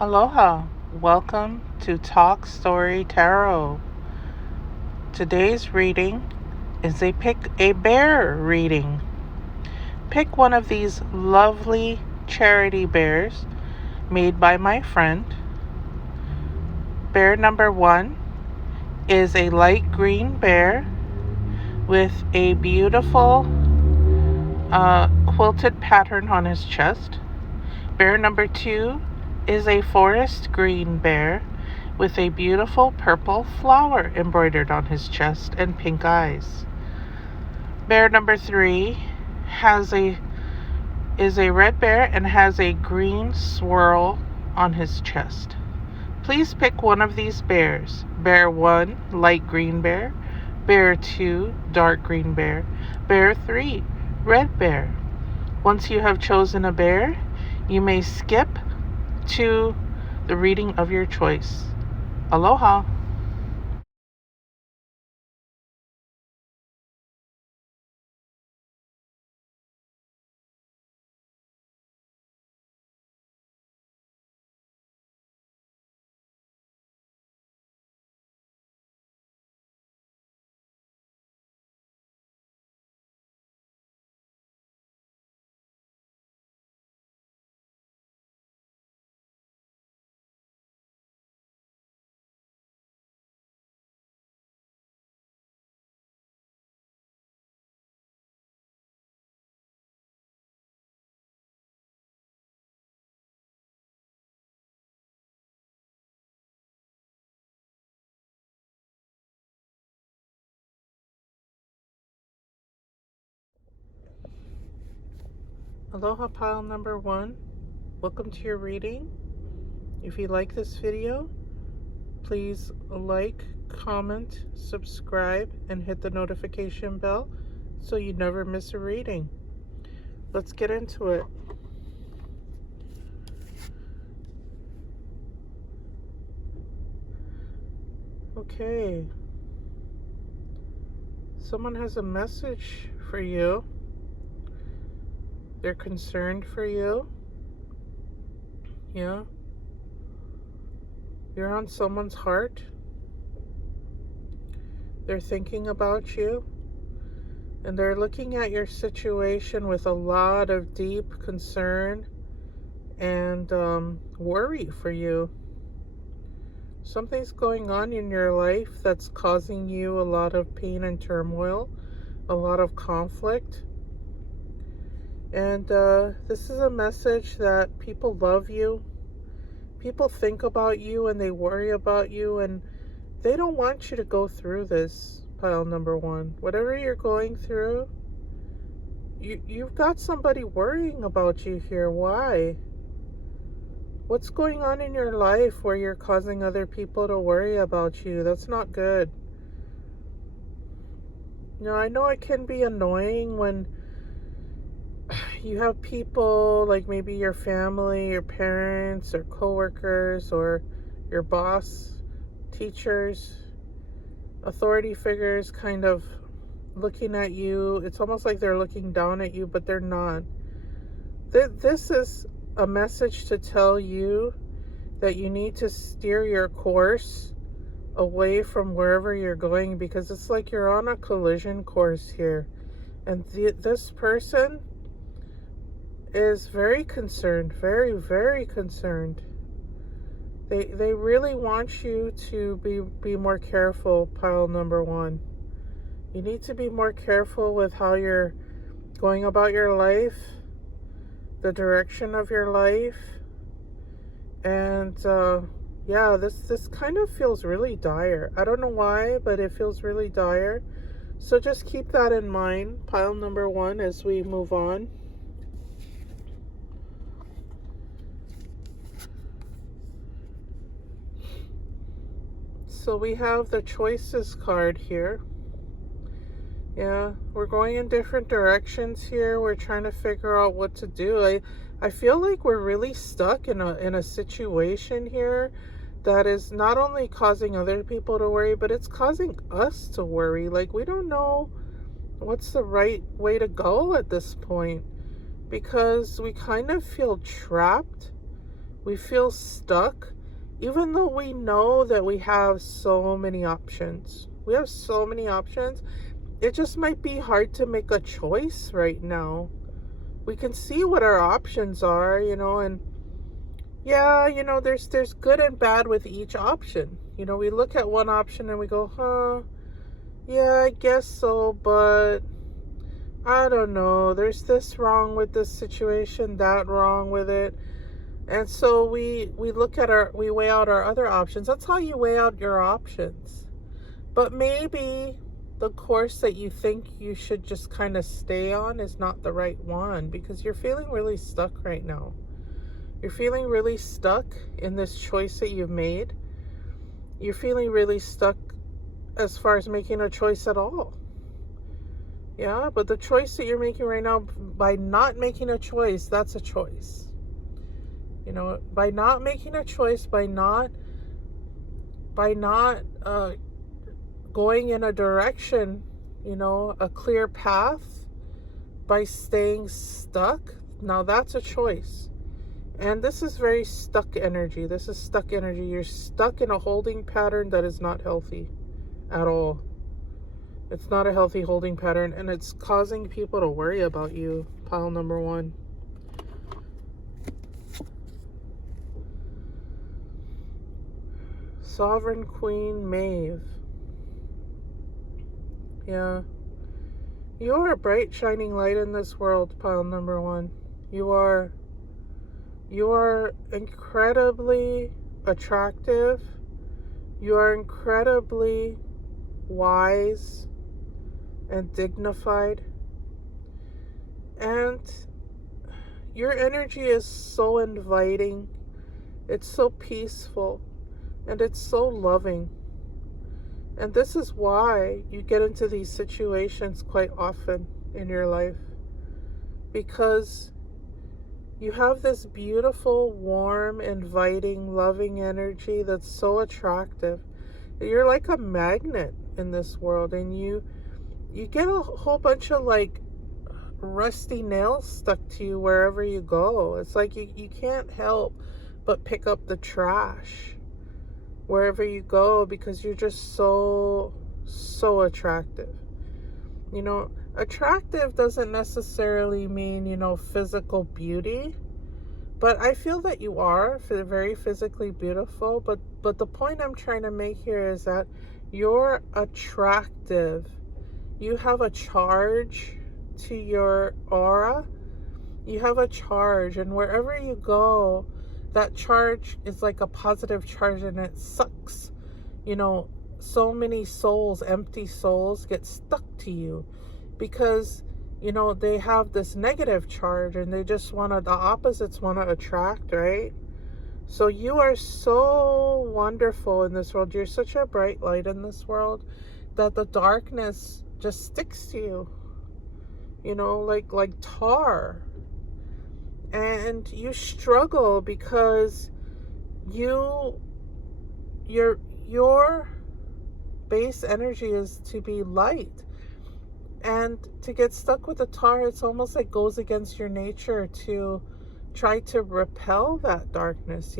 Aloha, welcome to Talk Story Tarot. Today's reading is a Pick a Bear reading. Pick one of these lovely charity bears made by my friend. Bear number 1 is a light green bear with a beautiful quilted pattern on his chest. Bear number 2 is a forest green bear with a beautiful purple flower embroidered on his chest and pink eyes. Bear number 3 is a red bear and has a green swirl on his chest. Please pick one of these bears. Bear 1, light green bear. Bear 2, dark green bear. Bear 3, red bear. Once you have chosen a bear, you may skip to the reading of your choice. Aloha. Aloha pile number 1. Welcome to your reading. If you like this video, please like, comment, subscribe, and hit the notification bell so you never miss a reading. Let's get into it. Okay. Someone has a message for you. They're concerned for you. Yeah. You're on someone's heart. They're thinking about you. And they're looking at your situation with a lot of deep concern and worry for you. Something's going on in your life that's causing you a lot of pain and turmoil, a lot of conflict. And this is a message that people love you. People think about you and they worry about you, and they don't want you to go through this, pile number 1. Whatever you're going through, you've got somebody worrying about you here. Why? What's going on in your life where you're causing other people to worry about you? That's not good. I know it can be annoying when you have people like maybe your family, your parents, or coworkers, or your boss, teachers, authority figures kind of looking at you. It's almost like they're looking down at you, but they're not. This is a message to tell you that you need to steer your course away from wherever you're going, because it's like you're on a collision course here. And this person is very concerned, very, very concerned. They really want you to be more careful, pile number 1. You need to be more careful with how you're going about your life, the direction of your life. And yeah, this kind of feels really dire. I don't know why, but it feels really dire. So just keep that in mind, pile number 1, as we move on. So we have the choices card here. Yeah, we're going in different directions here. We're trying to figure out what to do. I feel like we're really stuck in a situation here that is not only causing other people to worry, but it's causing us to worry. Like, we don't know what's the right way to go at this point, because we kind of feel trapped. We feel stuck, even though we know that we have so many options. We have so many options. It just might be hard to make a choice right now. We can see what our options are, and yeah, there's good and bad with each option. We look at one option and we go, yeah, I guess so, but I don't know. There's this wrong with this situation, that wrong with it. And so we weigh out our other options. That's how you weigh out your options. But maybe the course that you think you should just kind of stay on is not the right one, because you're feeling really stuck right now. You're feeling really stuck in this choice that you've made. You're feeling really stuck as far as making a choice at all. Yeah, but the choice that you're making right now, by not making a choice, that's a choice. By not making a choice, by not going in a direction, a clear path, by staying stuck, now that's a choice. And this is very stuck energy. This is stuck energy. You're stuck in a holding pattern that is not healthy at all. It's not a healthy holding pattern, and it's causing people to worry about you, pile number 1. Sovereign Queen Maeve. Yeah. You are a bright, shining light in this world, pile number 1. You are incredibly attractive. You are incredibly wise and dignified. And your energy is so inviting. It's so peaceful. And it's so loving. And this is why you get into these situations quite often in your life. Because you have this beautiful, warm, inviting, loving energy that's so attractive. You're like a magnet in this world, and you get a whole bunch of rusty nails stuck to you wherever you go. It's like you can't help but pick up the trash wherever you go, because you're just so attractive. Attractive doesn't necessarily mean, physical beauty, but I feel that you are very physically beautiful. But the point I'm trying to make here is that you're attractive. You have a charge to your aura. You have a charge, and wherever you go, that charge is like a positive charge, and it sucks. So many souls, empty souls, get stuck to you because, they have this negative charge, and they just the opposites want to attract, right? So you are so wonderful in this world. You're such a bright light in this world that the darkness just sticks to you, like tar. And you struggle because your base energy is to be light, and to get stuck with the tar, it's almost like goes against your nature to try to repel that darkness.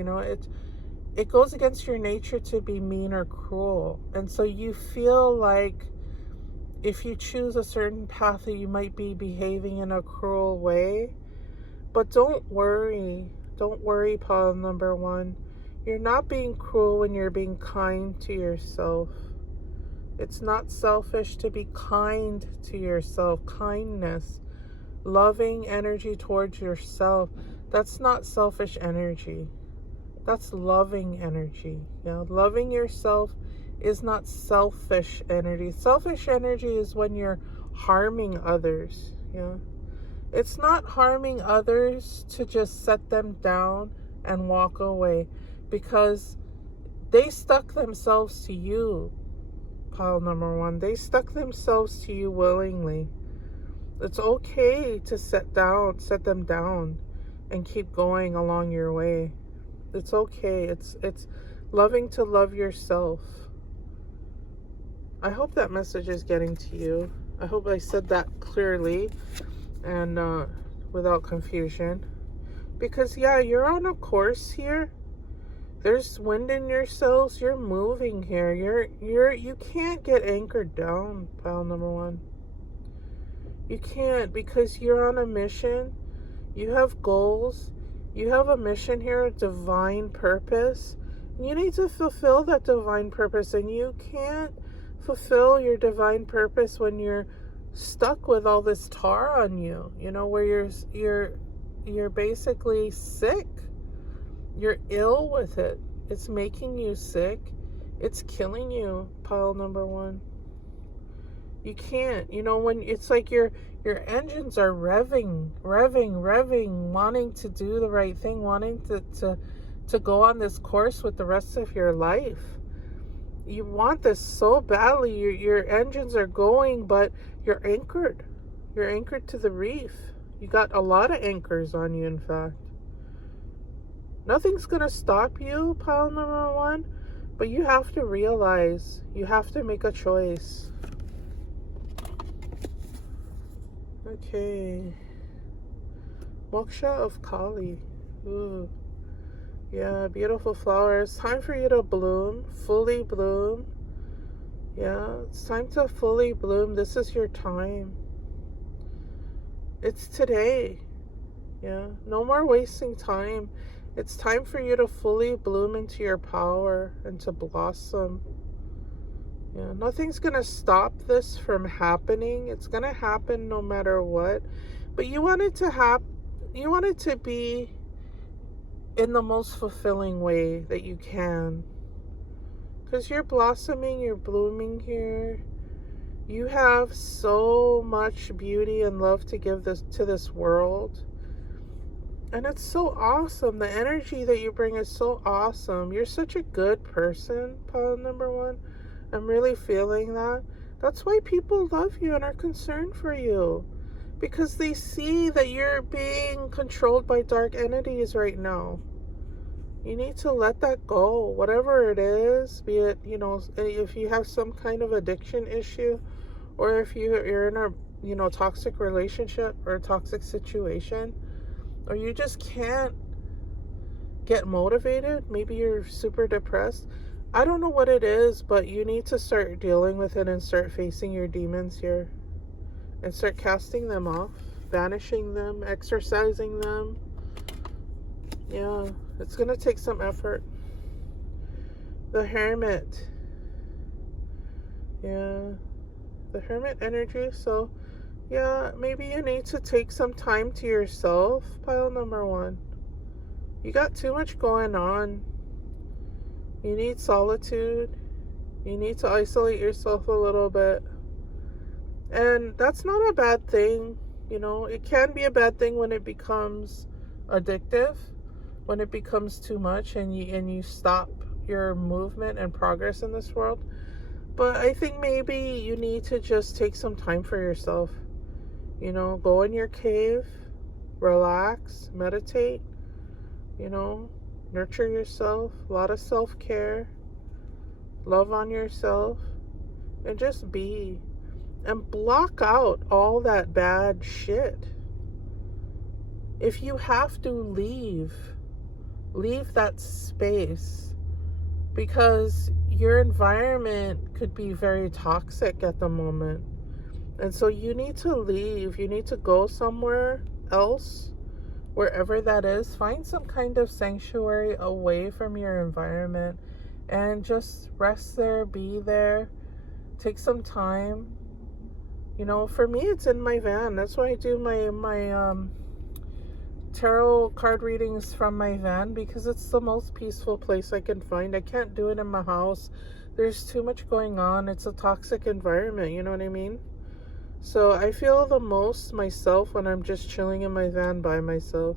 It goes against your nature to be mean or cruel, and so you feel like if you choose a certain path that you might be behaving in a cruel way. But don't worry, pile number 1. You're not being cruel when you're being kind to yourself. It's not selfish to be kind to yourself. Kindness, loving energy towards yourself, that's not selfish energy. That's loving energy. Yeah, loving yourself is not selfish energy. Selfish energy is when you're harming others. Yeah. It's not harming others to just set them down and walk away, because they stuck themselves to you, pile number 1. They stuck themselves to you willingly. It's okay to set them down and keep going along your way. It's okay. It's loving to love yourself. I hope that message is getting to you. I hope I said that clearly and without confusion. Because, yeah, you're on a course here. There's wind in your sails. You're moving here. You can't get anchored down, pile number one. You can't, because you're on a mission. You have goals. You have a mission here, a divine purpose. You need to fulfill that divine purpose, and you can't fulfill your divine purpose when you're stuck with all this tar on you. You know, where you're basically sick. You're ill with it. It's making you sick. It's killing you, pile number one. You can't. You know, when it's like your engines are revving, wanting to do the right thing, wanting to go on this course with the rest of your life. You want this so badly. Your engines are going, but you're anchored. You're anchored to the reef. You got a lot of anchors on you, in fact. Nothing's going to stop you, pile number one, but you have to realize, you have to make a choice. Okay. Moksha of Kali. Ooh. Yeah, beautiful flowers. Time for you to bloom, fully bloom. Yeah, it's time to fully bloom. This is your time. It's today. Yeah, no more wasting time. It's time for you to fully bloom into your power and to blossom. Yeah, nothing's going to stop this from happening. It's going to happen no matter what. But you want it to be in the most fulfilling way that you can. Because you're blossoming, you're blooming here. You have so much beauty and love to give to this world. And it's so awesome. The energy that you bring is so awesome. You're such a good person, pile number one. I'm really feeling that. That's why people love you and are concerned for you. Because they see that you're being controlled by dark entities right now. You need to let that go. Whatever it is, be it, you know, if you have some kind of addiction issue, or if you're in a, you know, toxic relationship or a toxic situation, or you just can't get motivated, maybe you're super depressed. I don't know what it is, but you need to start dealing with it and start facing your demons here. And start casting them off, banishing them, exorcising them. Yeah, it's going to take some effort. The Hermit. Yeah, the Hermit energy. So, yeah, maybe you need to take some time to yourself, pile number one. You got too much going on. You need solitude. You need to isolate yourself a little bit. And that's not a bad thing. You know, it can be a bad thing when it becomes addictive, when it becomes too much and you stop your movement and progress in this world. But I think maybe you need to just take some time for yourself. You know, go in your cave, relax, meditate, you know, nurture yourself, a lot of self-care, love on yourself, and just be. And block out all that bad shit. If you have to leave that space, because your environment could be very toxic at the moment. And so you need to leave. You need to go somewhere else, wherever that is. Find some kind of sanctuary away from your environment and just rest there, be there, take some time. You know, for me, it's in my van. That's why I do my tarot card readings from my van, because it's the most peaceful place I can find. I can't do it in my house. There's too much going on. It's a toxic environment, you know what I mean? So I feel the most myself when I'm just chilling in my van by myself.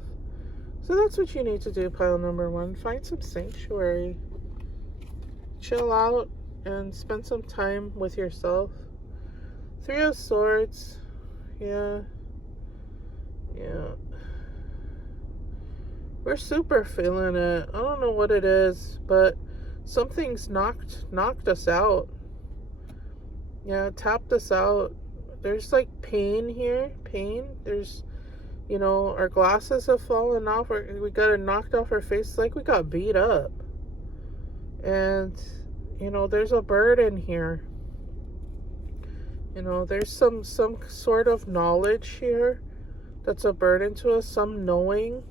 So that's what you need to do, pile number one. Find some sanctuary. Chill out and spend some time with yourself. Three of Swords. Yeah. We're super feeling it. I don't know what it is, but something's knocked us out. Yeah, tapped us out. There's like pain here. Pain. There's, You know, our glasses have fallen off. We got it knocked off our face. It's like we got beat up. And, you know, there's a burden here. You know, there's some sort of knowledge here that's a burden to us. Some knowing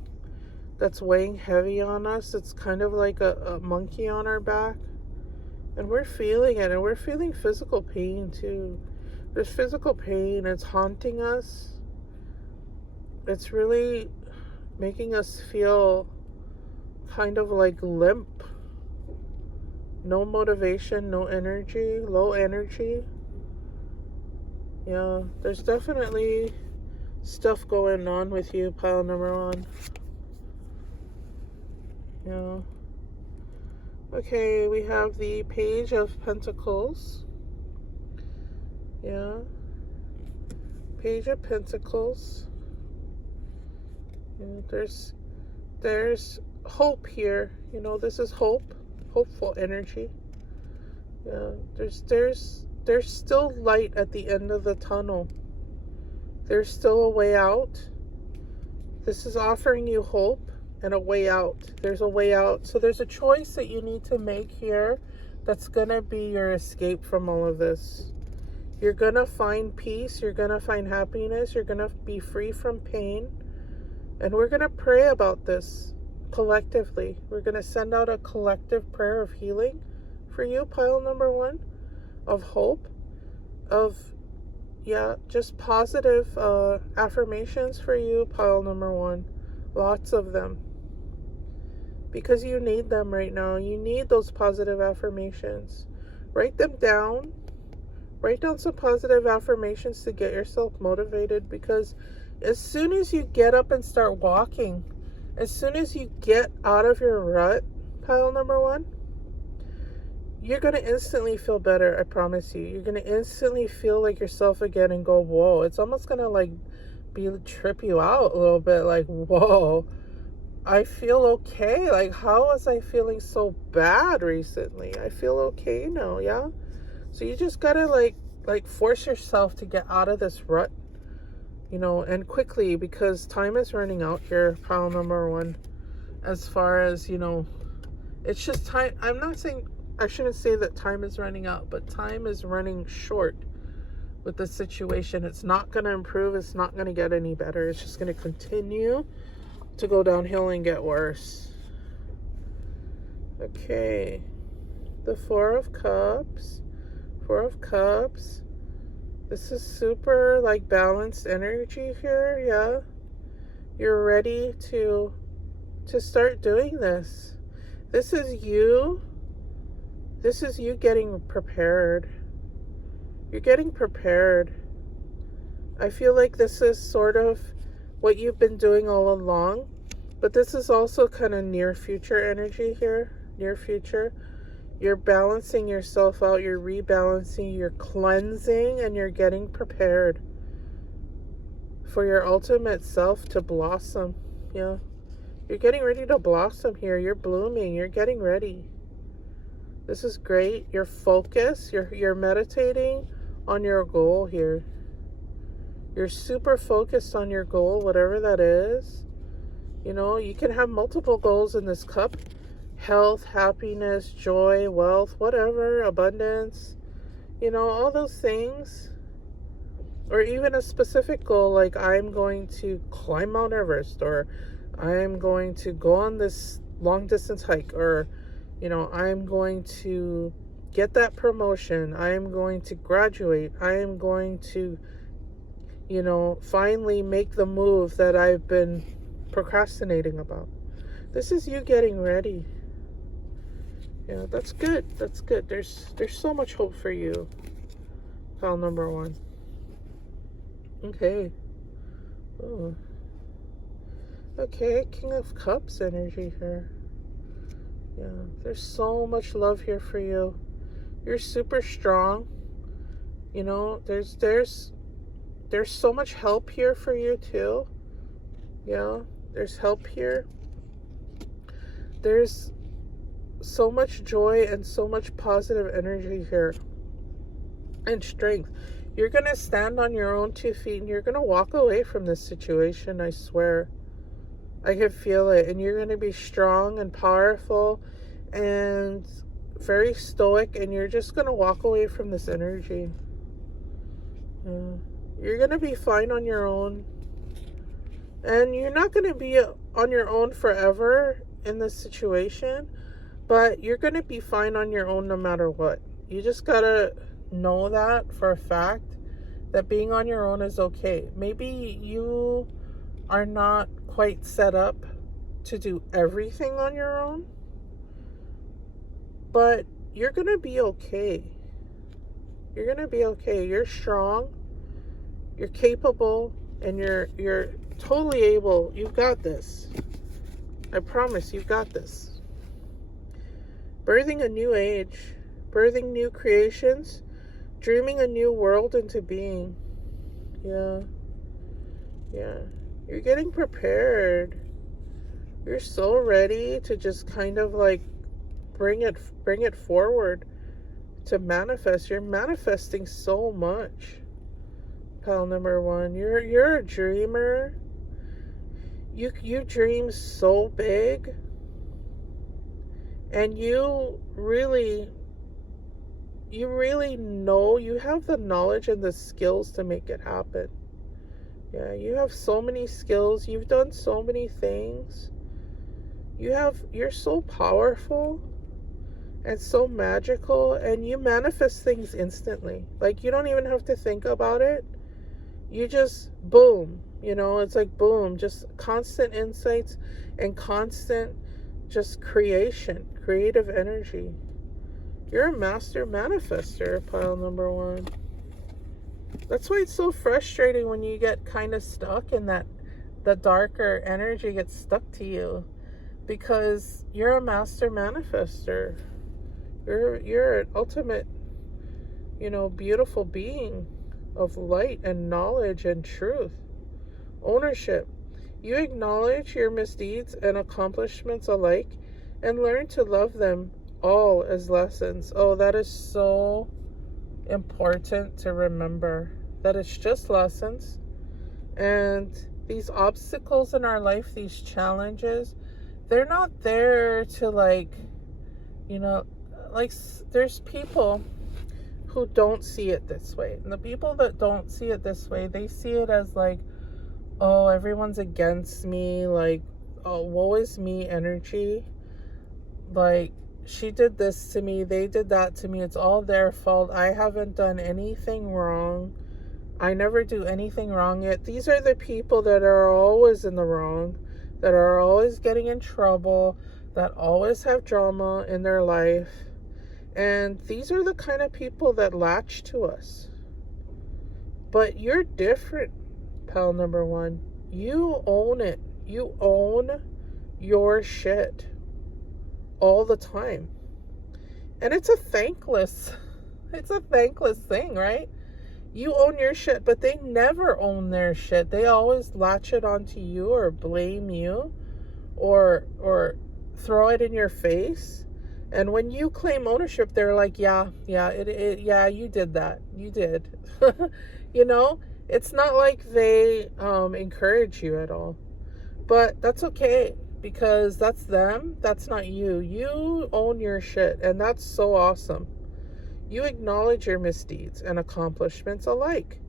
that's weighing heavy on us. It's kind of like a monkey on our back. And we're feeling it. And we're feeling physical pain, too. There's physical pain. It's haunting us. It's really making us feel kind of like limp. No motivation, no energy, low energy. Yeah, there's definitely stuff going on with you, pile number 1. Yeah. Okay, we have the Page of Pentacles. Yeah. Page of Pentacles. Yeah, there's hope here. You know, this is hope. Hopeful energy. Yeah, there's still light at the end of the tunnel. There's still a way out. This is offering you hope and a way out. There's a way out. So there's a choice that you need to make here that's gonna be your escape from all of this. You're gonna find peace. You're gonna find happiness. You're gonna be free from pain. And we're gonna pray about this collectively. We're going to send out a collective prayer of healing for you, pile number 1, of hope, of, yeah, just positive affirmations for you, pile number 1. Lots of them. Because you need them right now. You need those positive affirmations. Write them down. Write down some positive affirmations to get yourself motivated, because as soon as you get up and start walking, as soon as you get out of your rut, pile number 1, you're going to instantly feel better, I promise you. You're going to instantly feel like yourself again and go, whoa. It's almost going to like trip you out a little bit, like, whoa, I feel okay. Like, how was I feeling so bad recently? I feel okay now, yeah? So you just got to like force yourself to get out of this rut. You know, and quickly, because time is running out here, pile number 1. As far as, you know, it's just time. I'm not saying, I shouldn't say that time is running out, but time is running short with this situation. It's not going to improve. It's not going to get any better. It's just going to continue to go downhill and get worse. Okay. The 4 of Cups. 4 of Cups. This is super, like, balanced energy here, yeah? You're ready to start doing this. This is you. This is you getting prepared. You're getting prepared. I feel like this is sort of what you've been doing all along, but this is also kind of near future energy here. Near future. You're balancing yourself out, you're rebalancing, you're cleansing, and you're getting prepared for your ultimate self to blossom. Yeah. You're getting ready to blossom here. You're blooming. You're getting ready. This is great. You're focused. You're meditating on your goal here. You're super focused on your goal, whatever that is. You know, you can have multiple goals in this cup. Health, happiness, joy, wealth, whatever, abundance, you know, all those things. Or even a specific goal, like I'm going to climb Mount Everest, or I'm going to go on this long distance hike, or, you know, I'm going to get that promotion, I am going to graduate, I am going to, you know, finally make the move that I've been procrastinating about. This is you getting ready. Yeah, that's good. That's good. There's so much hope for you. Pile number 1. Okay. Oh. Okay, King of Cups energy here. Yeah, there's so much love here for you. You're super strong. You know, there's so much help here for you too. Yeah, there's help here. There's so much joy and so much positive energy here. And strength. You're going to stand on your own 2 feet and you're going to walk away from this situation, I swear. I can feel it. And you're going to be strong and powerful and very stoic, and you're just going to walk away from this energy. Yeah. You're going to be fine on your own. And you're not going to be on your own forever in this situation, but you're going to be fine on your own no matter what. You just got to know that for a fact, that being on your own is okay. Maybe you are not quite set up to do everything on your own, but you're going to be okay. You're going to be okay. You're strong, you're capable, and you're totally able. You've got this. I promise you've got this. Birthing a new age, birthing new creations, dreaming a new world into being. Yeah. You're getting prepared. You're so ready to just kind of like bring it forward to manifest. You're manifesting so much. Pal number one, you're a dreamer. You dream so big, and you really know, you have the knowledge and the skills to make it happen. Yeah, you have so many skills. You've done so many things. You're so powerful and so magical, and you manifest things instantly. Like, you don't even have to think about it. You just boom, it's like boom, just constant insights and constant just creative energy. You're a master manifester, pile number one. That's why it's so frustrating when you get kind of stuck and that the darker energy gets stuck to you, because you're a master manifester. You're an ultimate, beautiful being of light and knowledge and truth. Ownership. You acknowledge your misdeeds and accomplishments alike and learn to love them all as lessons. Oh, that is so important to remember, that it's just lessons. And these obstacles in our life, these challenges, they're not there to there's people who don't see it this way. And the people that don't see it this way, they see it as like, oh, everyone's against me, like, oh, woe is me energy. Like, she did this to me, they did that to me, it's all their fault, I haven't done anything wrong, I never do anything wrong yet. These are the people that are always in the wrong, that are always getting in trouble, that always have drama in their life. And these are the kind of people that latch to us. But you're different, pal number one. You own it. You own your shit all the time. And it's a thankless thing, right? You own your shit, but they never own their shit. They always latch it onto you or blame you or throw it in your face. And when you claim ownership, they're like, yeah, you did that. You did. It's not like they encourage you at all. But that's okay, because that's them. That's not you. You own your shit, and that's so awesome. You acknowledge your misdeeds and accomplishments alike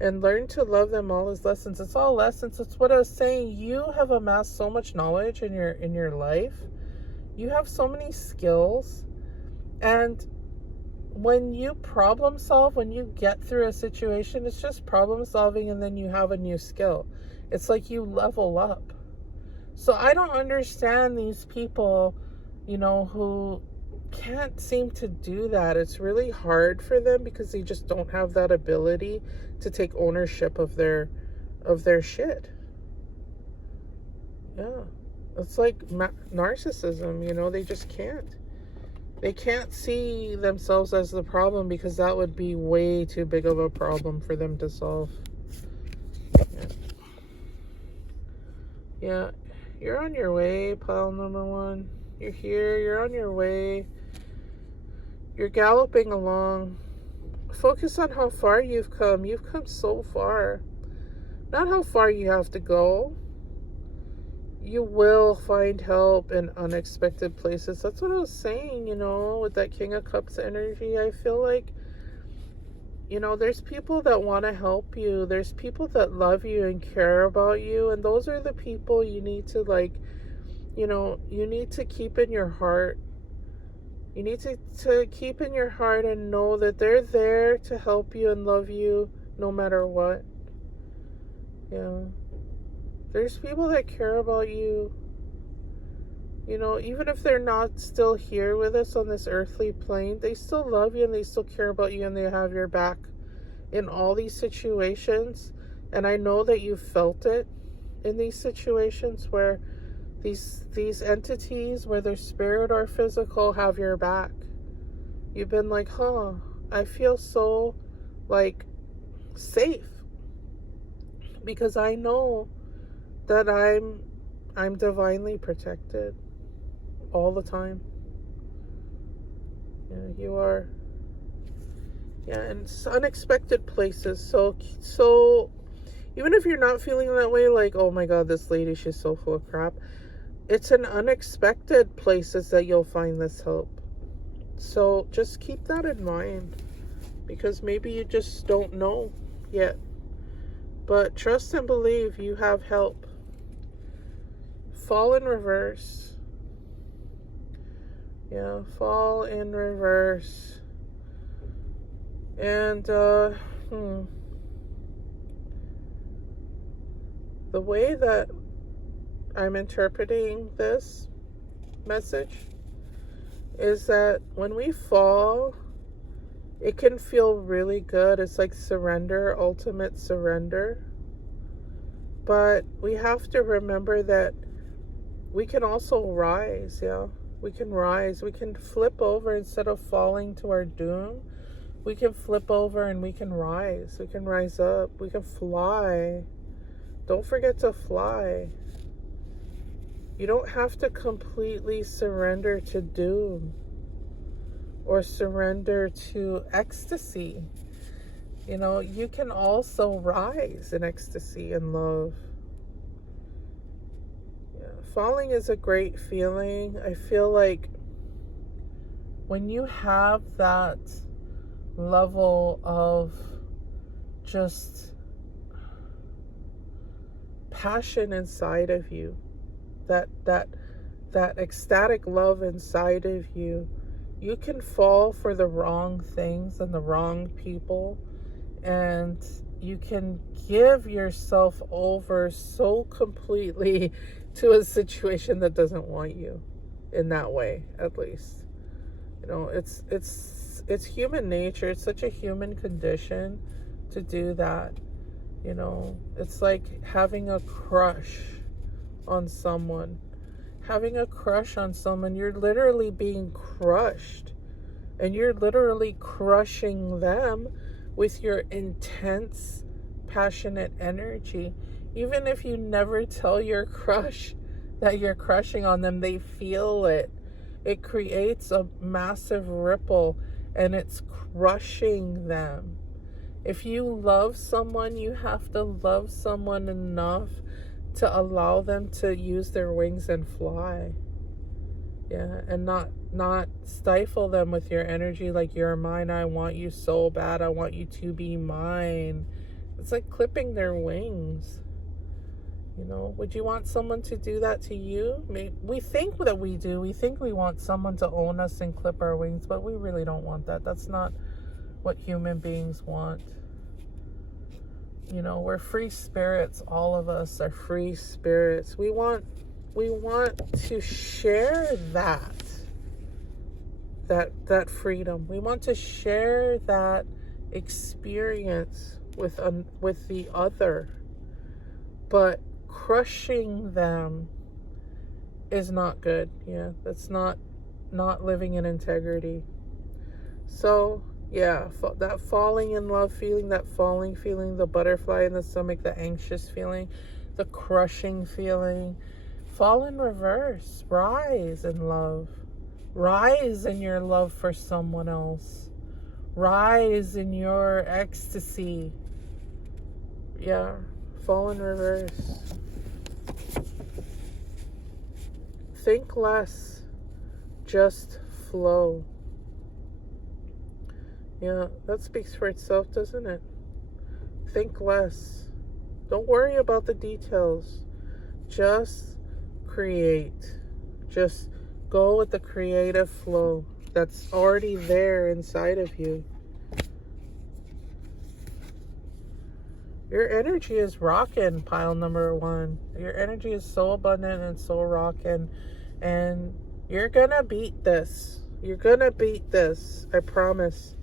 and learn to love them all as lessons. It's all lessons. It's what I was saying. You have amassed so much knowledge in your life. You have so many skills, and when you problem solve, when you get through a situation, it's just problem solving, and then you have a new skill. It's like you level up. So I don't understand these people, who can't seem to do that. It's really hard for them because they just don't have that ability to take ownership of their shit. Yeah. It's like narcissism, they just can't. They can't see themselves as the problem, because that would be way too big of a problem for them to solve. Yeah. You're on your way, pile number one. You're here, you're on your way. You're galloping along focus on how far you've come. You've come so far. Not how far you have to go. You will find help in unexpected places. That's what I was saying, with that King of Cups energy. I feel like, there's people that want to help you. There's people that love you and care about you. And those are the people you need to, you need to keep in your heart. You need to keep in your heart and know that they're there to help you and love you no matter what. There's people that care about you. Even if they're not still here with us on this earthly plane, they still love you and they still care about you and they have your back in all these situations. And I know that you felt it in these situations where these entities, whether spirit or physical, have your back. You've been like, I feel so safe because I know that I'm divinely protected all the time. You are. And it's unexpected places. So even if you're not feeling that way, like, oh my God, this lady, she's so full of crap. It's in unexpected places that you'll find this help. So just keep that in mind, because maybe you just don't know yet. But trust and believe you have help. Fall in reverse. Fall in reverse. And the way that I'm interpreting this message is that when we fall, it can feel really good. It's like surrender, ultimate surrender. But we have to remember that we can also rise, We can rise. We can flip over instead of falling to our doom. We can flip over and we can rise. We can rise up. We can fly. Don't forget to fly. You don't have to completely surrender to doom or surrender to ecstasy. You can also rise in ecstasy and love. Falling is a great feeling. I feel like when you have that level of just passion inside of you, that ecstatic love inside of you, you can fall for the wrong things and the wrong people, and you can give yourself over so completely to a situation that doesn't want you in that way, at least. It's human nature. It's such a human condition to do that. It's like having a crush on someone. Having a crush on someone, you're literally being crushed. And you're literally crushing them with your intense, passionate energy. Even if you never tell your crush that you're crushing on them, they feel it. It creates a massive ripple and it's crushing them. If you love someone, you have to love someone enough to allow them to use their wings and fly. And not stifle them with your energy like, you're mine, I want you so bad, I want you to be mine. It's like clipping their wings. Would you want someone to do that to you? We think that we do. We think we want someone to own us and clip our wings, but we really don't want that. That's not what human beings want. We're free spirits. All of us are free spirits. We want to share that freedom. We want to share that experience with the other. But crushing them is not good. That's not living in integrity. So that falling in love feeling, that falling feeling, the butterfly in the stomach, the anxious feeling, the crushing feeling, fall in reverse. Rise in love. Rise in your love for someone else. rise in your ecstasy. Yeah, fall in reverse. Think less, just flow. Yeah, that speaks for itself, doesn't it? Think less. Don't worry about the details. Just create. Just go with the creative flow that's already there inside of you. Your energy is rocking, pile number 1. Your energy is so abundant and so rocking. And you're gonna beat this. You're gonna beat this. I promise.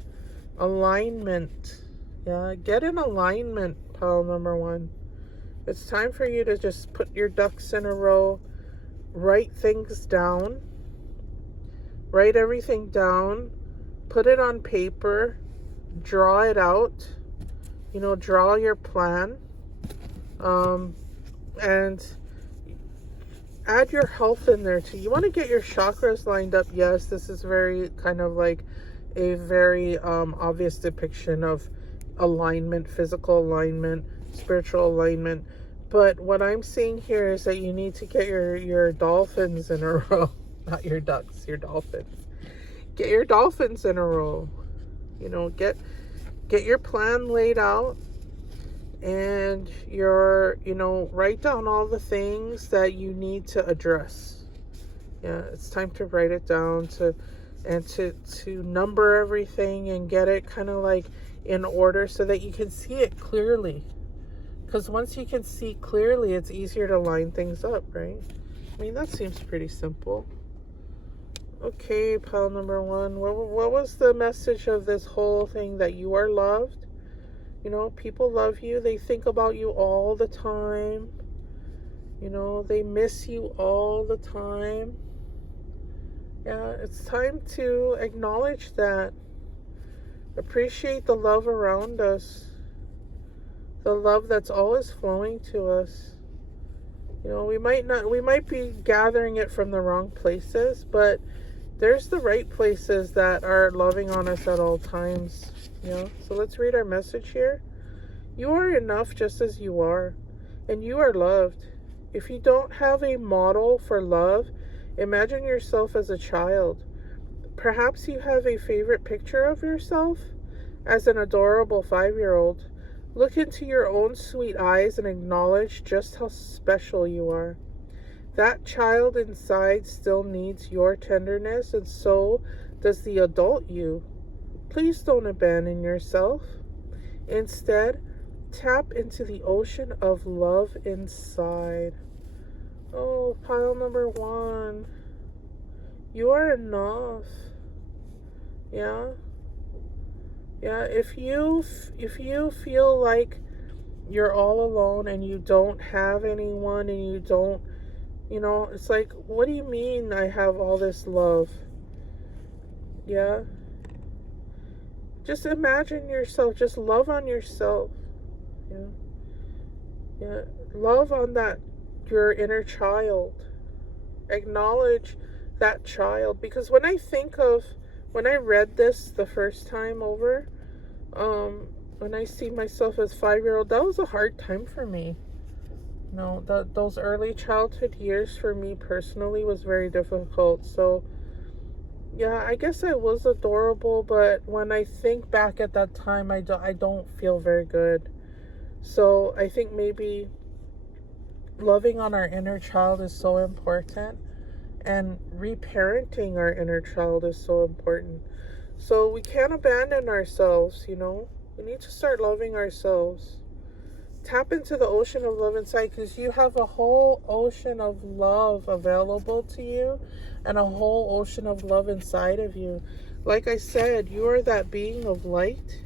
Alignment. Yeah, get in alignment, pile number 1. It's time for you to just put your ducks in a row. Write things down. Write everything down. Put it on paper. Draw it out. Draw your plan. And add your health in there too. You want to get your chakras lined up. Yes, this is very kind of like a very obvious depiction of alignment, physical alignment, spiritual alignment. But what I'm seeing here is that you need to get your dolphins in a row. Not your ducks, your dolphins. Get your dolphins in a row. Get your plan laid out, and write down all the things that you need to address. Yeah, it's time to write it down, to number everything and get it kind of like in order so that you can see it clearly. Because once you can see clearly, it's easier to line things up, right? I mean, that seems pretty simple. Okay, pile number 1. What was the message of this whole thing? That you are loved. People love you. They think about you all the time. They miss you all the time. Yeah, it's time to acknowledge that. Appreciate the love around us. The love that's always flowing to us. We might be gathering it from the wrong places, but there's the right places that are loving on us at all times. So let's read our message here. You are enough just as you are, and you are loved. If you don't have a model for love, imagine yourself as a child. Perhaps you have a favorite picture of yourself as an adorable 5-year-old. Look into your own sweet eyes and acknowledge just how special you are. That child inside still needs your tenderness, and so does the adult you. Please don't abandon yourself. Instead, tap into the ocean of love inside. Oh, pile number 1. You are enough. Yeah. Yeah, if you feel like you're all alone and you don't have anyone and you don't, it's like, what do you mean I have all this love? Yeah. Just imagine yourself, just love on yourself. Yeah. Yeah. Love on your inner child. Acknowledge that child. Because when I read this the first time over, when I see myself as 5-year-old, that was a hard time for me. Those early childhood years for me personally was very difficult. So, yeah, I guess I was adorable, but when I think back at that time, I don't feel very good. So I think maybe loving on our inner child is so important, and reparenting our inner child is so important. So we can't abandon ourselves, We need to start loving ourselves. Tap into the ocean of love inside, because you have a whole ocean of love available to you, and a whole ocean of love inside of you. Like I said, you are that being of light.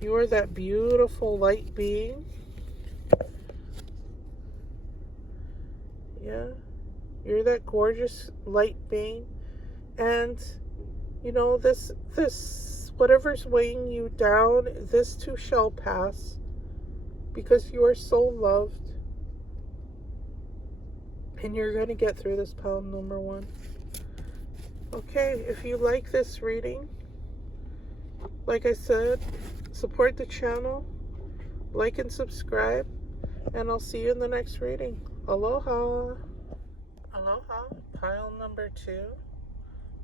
You are that beautiful light being. Yeah. You're that gorgeous light being. And, this whatever's weighing you down, this too shall pass. Because you are so loved. And you're going to get through this, pile number 1. Okay, if you like this reading, Like I said, support the channel, like and subscribe, and I'll see you in the next reading. Aloha. Aloha, pile number 2.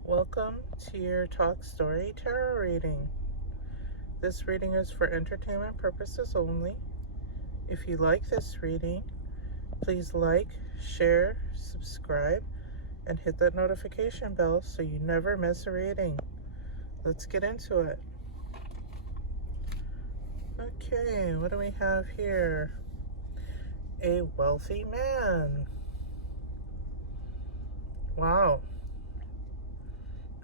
Welcome to your Talk Story Tarot reading. This reading is for entertainment purposes only. If you like this reading, please like, share, subscribe, and hit that notification bell so you never miss a reading. Let's get into it. Okay, what do we have here? A wealthy man. Wow.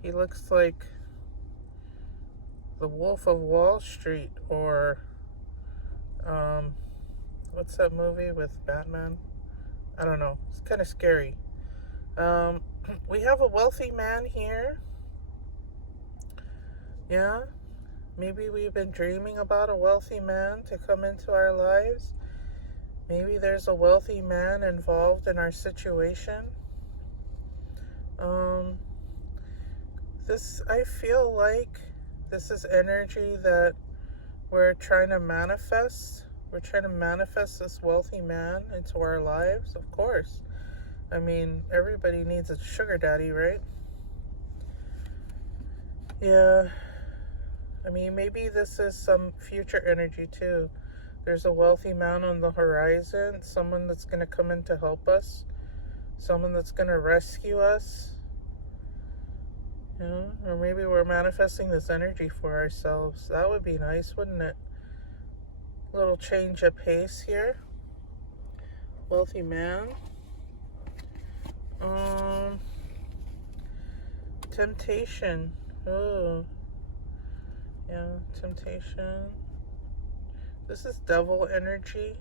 He looks like the Wolf of Wall Street, or what's that movie with Batman? I don't know. It's kind of scary. We have a wealthy man here. Yeah. Maybe we've been dreaming about a wealthy man to come into our lives. Maybe there's a wealthy man involved in our situation. I feel like this is energy that we're trying to manifest. We're trying to manifest this wealthy man into our lives, of course. I mean, everybody needs a sugar daddy, right? Yeah. I mean, maybe this is some future energy too. There's a wealthy man on the horizon, someone that's going to come in to help us, someone that's going to rescue us. Yeah, or maybe we're manifesting this energy for ourselves. That would be nice, wouldn't it? A little change of pace here. Wealthy man. Temptation. Oh. Yeah, temptation. This is devil energy.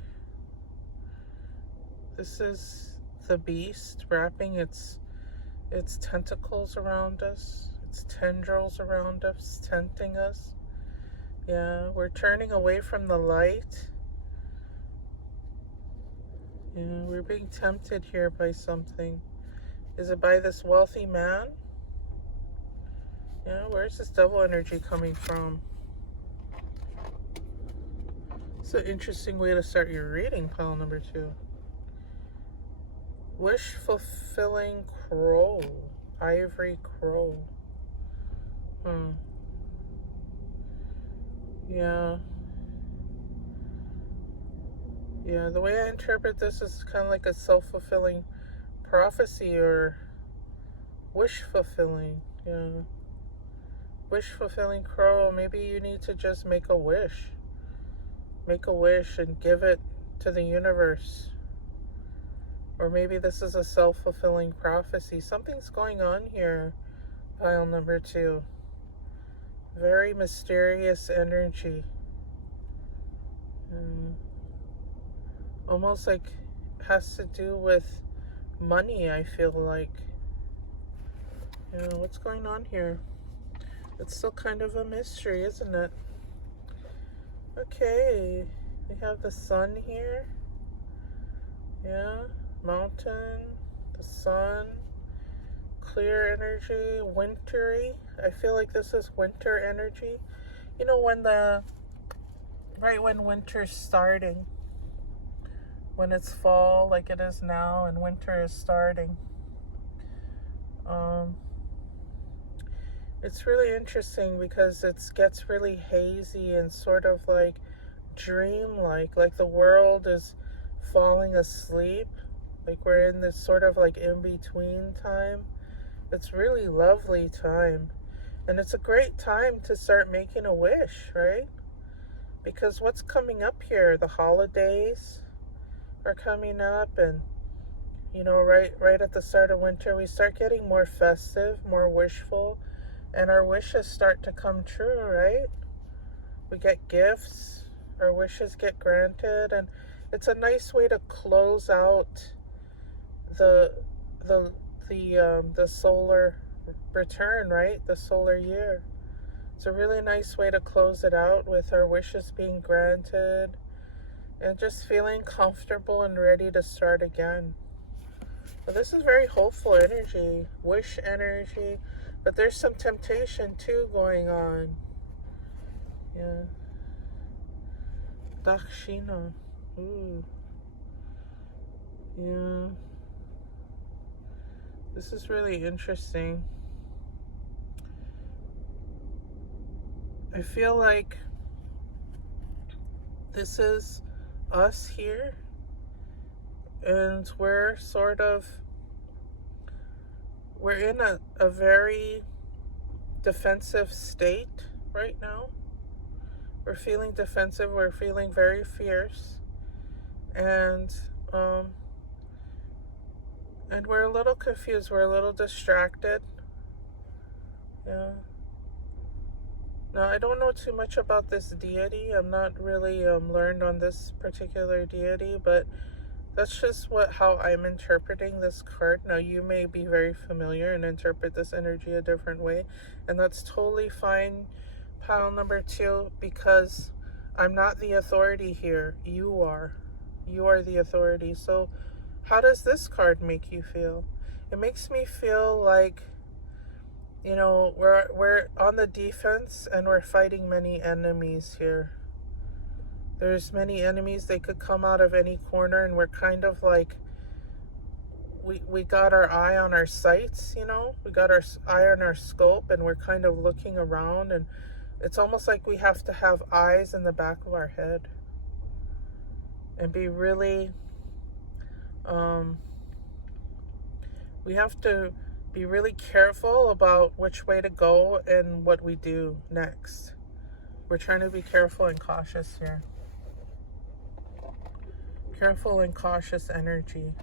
This is the beast wrapping its tentacles around us, its tendrils around us, tempting us. Yeah, we're turning away from the light. Yeah, we're being tempted here by something. Is it by this wealthy man? Yeah, where's this devil energy coming from? It's an interesting way to start your reading, pile number 2. Wish fulfilling crow. Ivory crow. Yeah. Yeah, the way I interpret this is kind of like a self-fulfilling prophecy, or wish fulfilling. Yeah. Wish fulfilling crow. Maybe you need to just make a wish. Make a wish and give it to the universe. Or maybe this is a self-fulfilling prophecy. Something's going on here, pile number 2. Very mysterious energy. Almost like has to do with money, I feel like. What's going on here? It's still kind of a mystery, isn't it? Okay, we have the sun here. Yeah, mountain, the sun, clear energy, wintry. I feel like this is winter energy. You know, right when winter's starting, when it's fall like it is now and winter is starting. It's really interesting because it gets really hazy and sort of like dreamlike, like the world is falling asleep, like we're in this sort of like in-between time. It's really lovely time, and it's a great time to start making a wish, right? Because what's coming up here, the holidays are coming up, and you know, right at the start of winter we start getting more festive, more wishful, and our wishes start to come true, right? We get gifts, our wishes get granted, and it's a nice way to close out the solar return, right? The solar year. It's a really nice way to close it out with our wishes being granted and just feeling comfortable and ready to start again. So this is very hopeful energy, wish energy, but there's some temptation too going on. Yeah. Dakshina. Ooh. Yeah. This is really interesting. I feel like this is us here, and we're in a very defensive state right now. We're feeling defensive, we're feeling very fierce, and we're a little confused, we're a little distracted. Yeah. Now, I don't know too much about this deity. I'm not really learned on this particular deity, but that's just how I'm interpreting this card. Now, you may be very familiar and interpret this energy a different way, and that's totally fine, pile number 2, because I'm not the authority here. You are. You are the authority. So, how does this card make you feel? It makes me feel like, you know, we're on the defense and we're fighting many enemies here. There's many enemies. They could come out of any corner, and we're kind of like, we got our eye on our sights, you know? We got our eye on our scope, and we're kind of looking around, and it's almost like we have to have eyes in the back of our head and be really, we have to be really careful about which way to go and what we do next. We're trying to be careful and cautious here. Careful and cautious energy.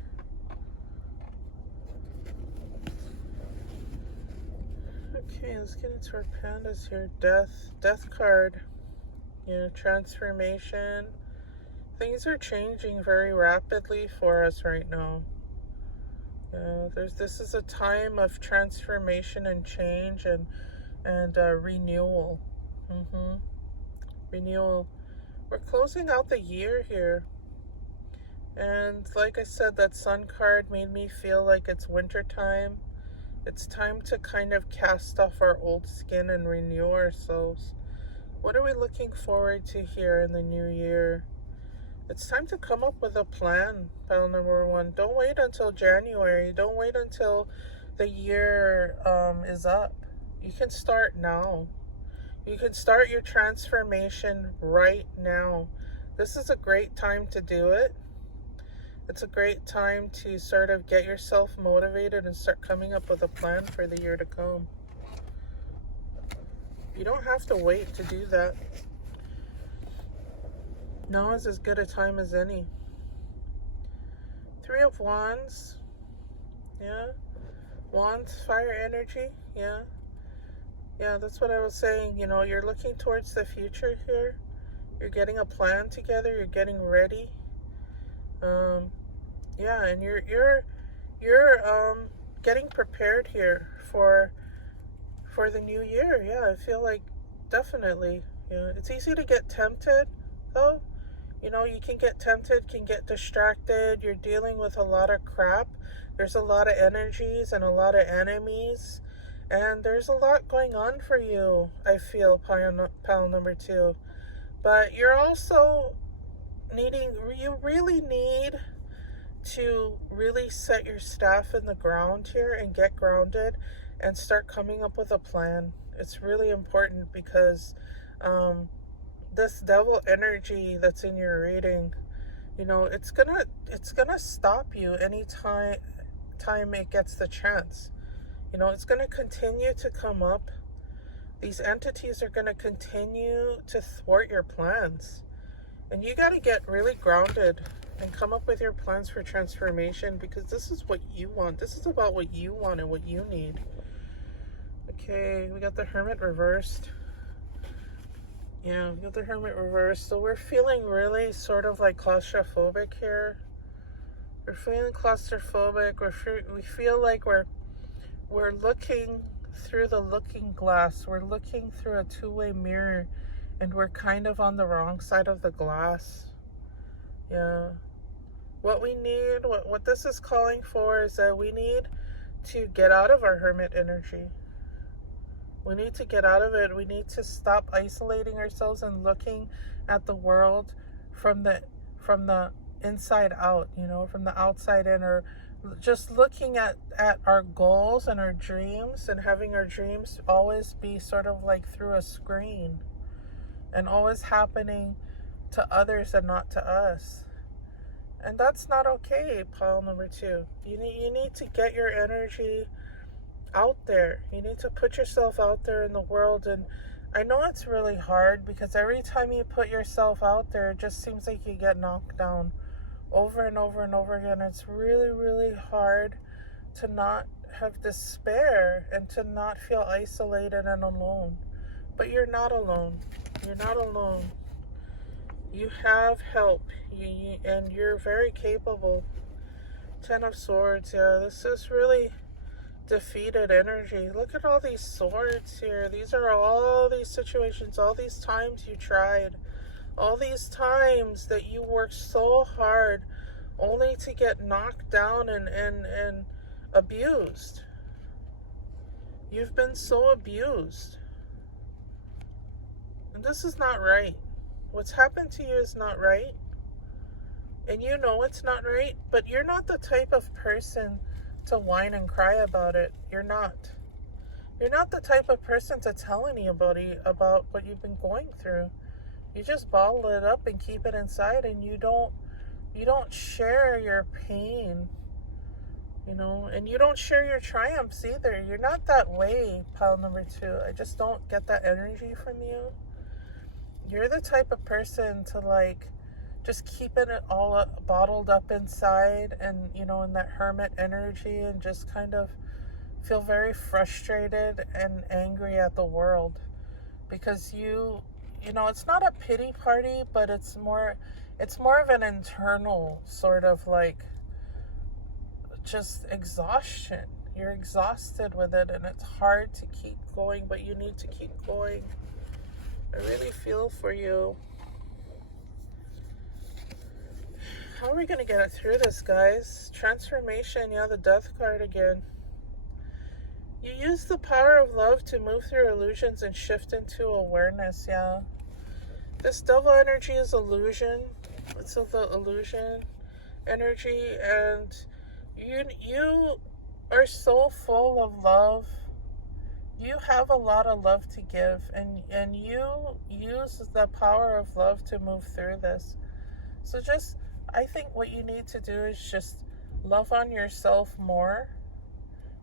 Okay, let's get into our pandas here. Death card. You know, transformation. Things are changing very rapidly for us right now. This is a time of transformation and change and renewal. Renewal. We're closing out the year here. And like I said, that sun card made me feel like it's winter time. It's time to kind of cast off our old skin and renew ourselves. What are we looking forward to here in the new year? It's time to come up with a plan, pile number 1. Don't wait until January. Don't wait until the year is up. You can start now. You can start your transformation right now. This is a great time to do it. It's a great time to sort of get yourself motivated and start coming up with a plan for the year to come. You don't have to wait to do that. Now is as good a time as any. 3 of Wands. Yeah. Wands, fire energy. Yeah. Yeah, that's what I was saying. You know, you're looking towards the future here. You're getting a plan together. You're getting ready. Yeah, and you're getting prepared here for the new year. Yeah, I feel like definitely. Yeah, it's easy to get tempted, though. You know, you can get tempted, can get distracted. You're dealing with a lot of crap. There's a lot of energies and a lot of enemies. And there's a lot going on for you, I feel, pile number 2. But you're also you really need to really set your staff in the ground here and get grounded and start coming up with a plan. It's really important because this devil energy that's in your reading, you know, it's gonna stop you anytime it gets the chance. You know, it's gonna continue to come up. These entities are gonna continue to thwart your plans. And you gotta get really grounded and come up with your plans for transformation, because this is what you want. This is about what you want and what you need. Okay, we got the Hermit reversed. Yeah, we got the Hermit reversed. So we're feeling really sort of like claustrophobic here. We're feeling claustrophobic. We feel like we're looking through the looking glass. We're looking through a two-way mirror, and we're kind of on the wrong side of the glass. Yeah. What we need, what this is calling for, is that we need to get out of our hermit energy. We need to get out of it. We need to stop isolating ourselves and looking at the world from the inside out, from the outside in, or just looking at our goals and our dreams, and having our dreams always be sort of like through a screen and always happening to others and not to us. And that's not okay, pile number 2. You need to get your energy out there. You need to put yourself out there in the world. And I know it's really hard, because every time you put yourself out there, it just seems like you get knocked down over and over and over again. It's really, really hard to not have despair and to not feel isolated and alone. But you're not alone. You're not alone. You have help, and you're very capable. 10 of Swords, yeah, this is really defeated energy. Look at all these swords here. These are all these situations, all these times you tried, all these times that you worked so hard only to get knocked down and abused. You've been so abused. And this is not right. What's happened to you is not right. And you know it's not right, but you're not the type of person to whine and cry about it. You're not. You're not the type of person to tell anybody about what you've been going through. You just bottle it up and keep it inside, and you don't share your pain, and you don't share your triumphs either. You're not that way, pile number 2. I just don't get that energy from you. You're the type of person to just keeping it all bottled up inside, and in that hermit energy, and just kind of feel very frustrated and angry at the world, because it's not a pity party, but it's more of an internal sort of just exhaustion. You're exhausted with it, and it's hard to keep going, but you need to keep going. I really feel for you. How are we going to get it through this, guys? Transformation, yeah, the Death card again. You use the power of love to move through illusions and shift into awareness, yeah. This Devil energy is illusion. It's the illusion energy, and you are so full of love. You have a lot of love to give, and you use the power of love to move through this. So I think what you need to do is just love on yourself more,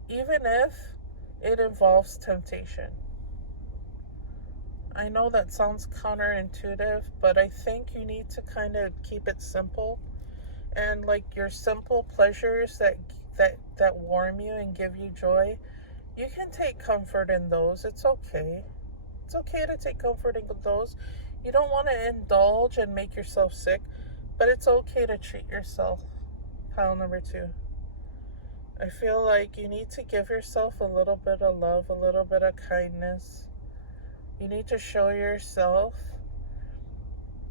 even if it involves temptation. I know that sounds counterintuitive, but I think you need to kind of keep it simple, and your simple pleasures that warm you and give you joy, you can take comfort in those. It's okay. It's okay to take comfort in those. You don't want to indulge and make yourself sick, but it's okay to treat yourself. Pile number 2. I feel like you need to give yourself a little bit of love, a little bit of kindness. You need to show yourself,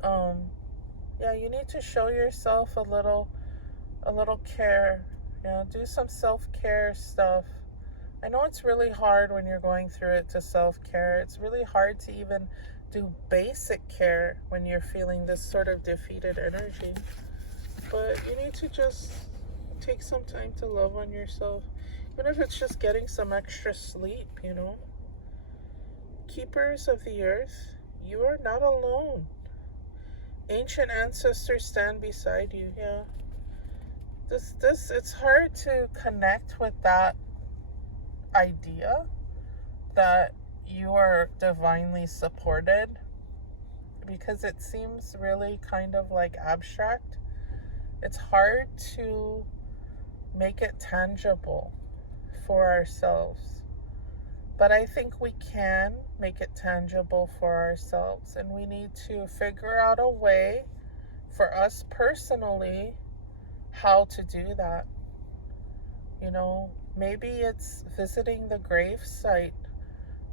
you need to show yourself a little care. Do some self-care stuff. I know it's really hard when you're going through it to self-care. It's really hard to even do basic care when you're feeling this sort of defeated energy. But you need to just take some time to love on yourself, even if it's just getting some extra sleep, Keepers of the earth, you are not alone. Ancient ancestors stand beside you, yeah. It's hard to connect with that idea that you are divinely supported, because it seems really kind of abstract. It's hard to make it tangible for ourselves, but I think we can make it tangible for ourselves, and we need to figure out a way for us personally how to do that. Maybe it's visiting the grave site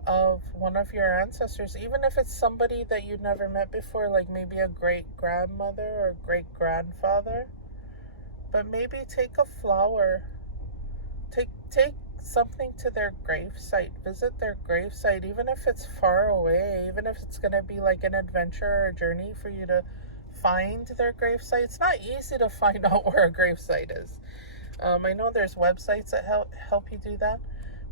of one of your ancestors, even if it's somebody that you never met before, like maybe a great-grandmother or great-grandfather. But maybe take a flower, take something to their gravesite. Visit their gravesite, even if it's far away, even if it's going to be like an adventure or a journey for you to find their gravesite. It's not easy to find out where a gravesite is. I know there's websites that help you do that,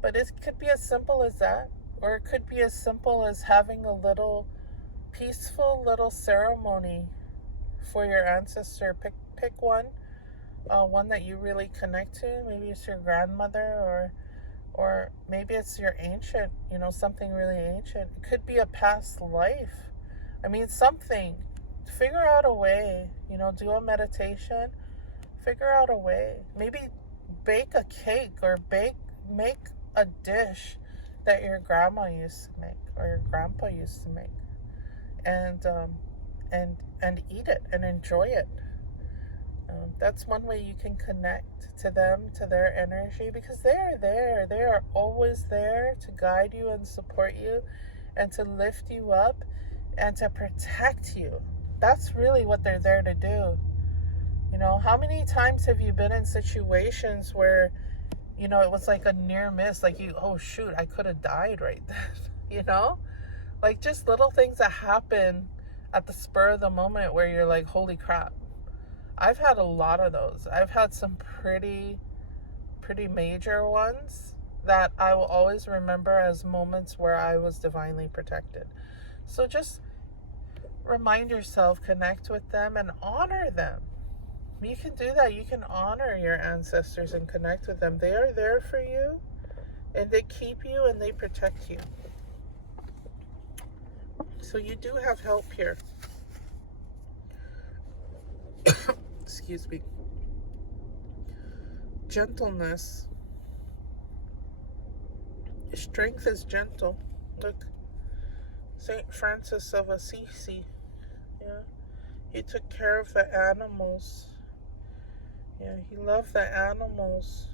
but it could be as simple as that, or it could be as simple as having a little peaceful little ceremony for your ancestor. Pick one that you really connect to. Maybe it's your grandmother, or maybe it's your ancient, something really ancient. It could be a past life. I mean, something. Figure out a way, do a meditation. Figure out a way. Maybe bake a cake, or make a dish that your grandma used to make or your grandpa used to make, and eat it and enjoy it. That's one way you can connect to them, to their energy, because they are there. They are always there to guide you and support you and to lift you up and to protect you. That's really what they're there to do. How many times have you been in situations where, it was like a near miss, like oh shoot, I could have died right then, Like just little things that happen at the spur of the moment where you're like, holy crap. I've had a lot of those. I've had some pretty major ones that I will always remember as moments where I was divinely protected. So just remind yourself, connect with them, and honor them. You can do that. You can honor your ancestors and connect with them. They are there for you, and they keep you and they protect you. So you do have help here. Excuse me. Gentleness. Strength is gentle. Look, Saint Francis of Assisi. Yeah, he took care of the animals. Yeah, he loved the animals,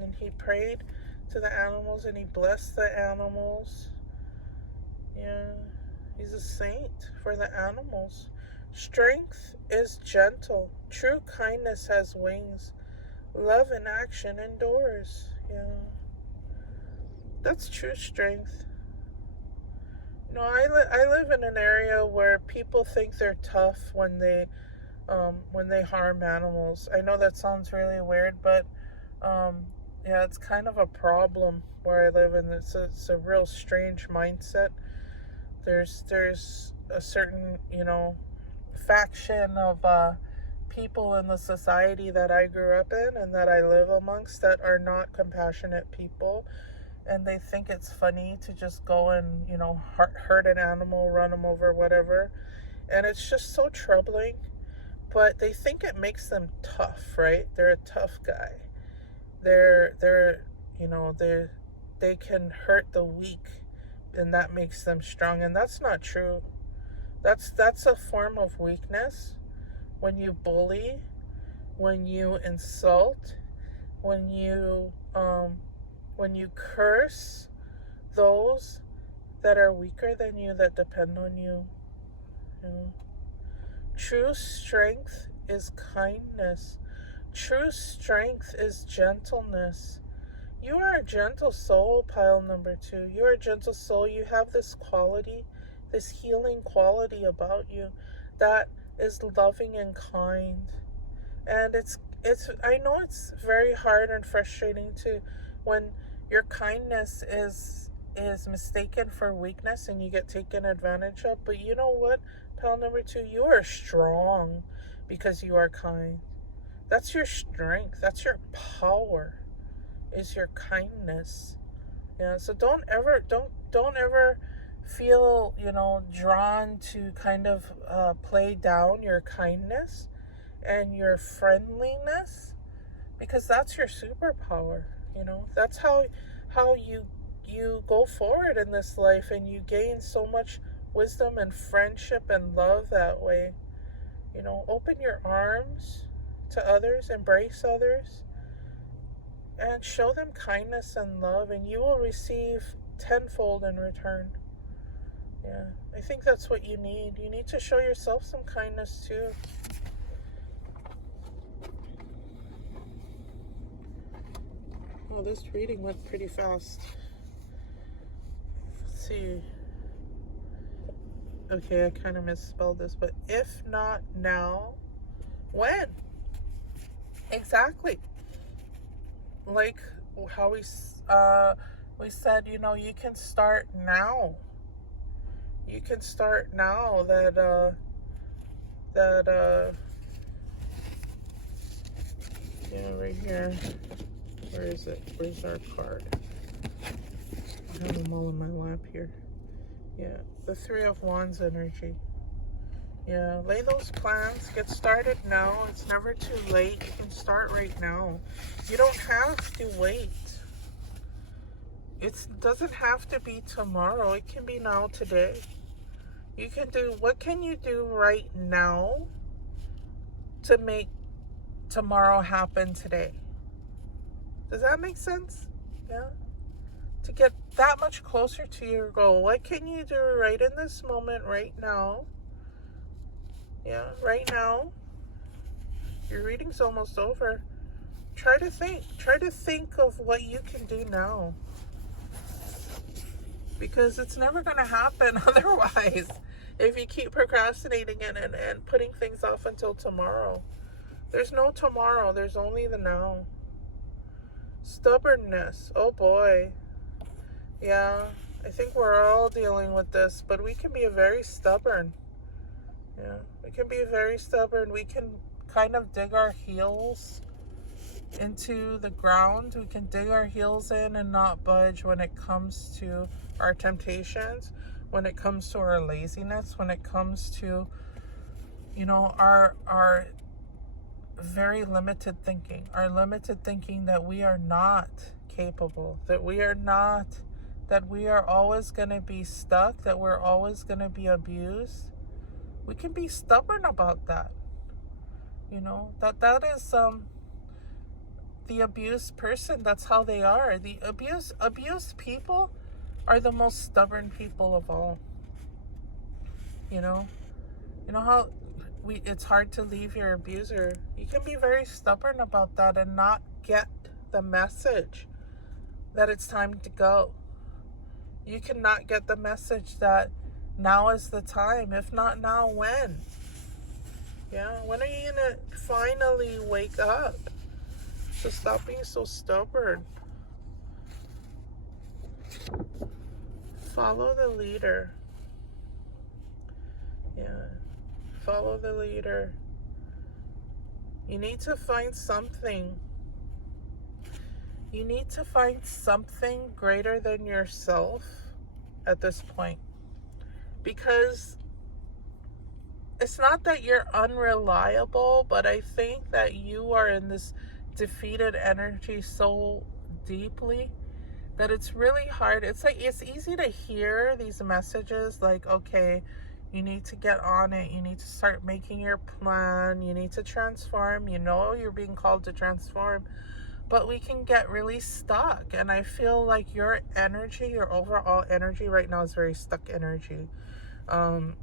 and he prayed to the animals, and he blessed the animals. Yeah, he's a saint for the animals. Strength is gentle. True kindness has wings. Love in action endures. Yeah, that's true strength. I live in an area where people think they're tough when they harm animals. I know that sounds really weird, but yeah, it's kind of a problem where I live, and it's a real strange mindset. There's a certain faction of people in the society that I grew up in and that I live amongst that are not compassionate people, and they think it's funny to just go and hurt an animal, run them over, whatever, and it's just so troubling. But they think it makes them tough, right? They're a tough guy. They can hurt the weak, and that makes them strong, and that's not true. That's a form of weakness. When you bully, when you insult, when you curse those that are weaker than you, that depend on you. True strength is kindness. True strength is gentleness. You are a gentle soul, pile number 2. You are a gentle soul. You have this quality, this healing quality about you that is loving and kind. And I know it's very hard and frustrating when your kindness is mistaken for weakness and you get taken advantage of. But you know what, pal number 2, you are strong because you are kind. That's your strength. That's your power, is your kindness. Yeah, so don't ever feel drawn to kind of play down your kindness and your friendliness, because that's your superpower. That's how you go forward in this life, and you gain so much wisdom and friendship and love that way. Open your arms to others, embrace others, and show them kindness and love, and you will receive tenfold in return. Yeah, I think that's what you need. You need to show yourself some kindness too. Well, this reading went pretty fast. Let's see. Okay, I kind of misspelled this, but if not now, when? Exactly. Like how we said, you know, you can start now. You can start now. Yeah, right here. Where is it? Where's our card? I have them all in my lap here. Yeah, the Three of Wands energy. Yeah, lay those plans. Get started now. It's never too late. You can start right now. You don't have to wait. It doesn't have to be tomorrow. It can be now, today. You can do, what can you do right now to make tomorrow happen today? Does that make sense? Yeah. To get that much closer to your goal, what can you do right in this moment, right now? Yeah, right now. Your reading's almost over. Try to think of what you can do now, because it's never going to happen otherwise if you keep procrastinating it and putting things off until tomorrow. There's no tomorrow, there's only the now. Stubbornness, oh boy. Yeah, I think we're all dealing with this, but we can be very stubborn. Yeah, we can be very stubborn. We can kind of dig our heels into the ground. We can dig our heels in and not budge when it comes to our temptations, when it comes to our laziness, when it comes to, you know, our very limited thinking, our limited thinking that we are not capable, that we are not, that we are always going to be stuck, that we're always going to be abused. We can be stubborn about that. You know, that is the abused person. That's how they are. The abused people are the most stubborn people of all. You know how it's hard to leave your abuser. You can be very stubborn about that and not get the message that it's time to go. You cannot get the message that now is the time. If not now, when? Yeah, when are you gonna finally wake up? So stop being so stubborn. Follow the leader. Yeah, follow the leader. You need to find something. You need to find something greater than yourself at this point. Because it's not that you're unreliable, but I think that you are in this defeated energy so deeply that it's really hard. It's like, it's easy to hear these messages like, okay, you need to get on it. You need to start making your plan. You need to transform. You know you're being called to transform. But we can get really stuck. And I feel like your energy, your overall energy right now is very stuck energy.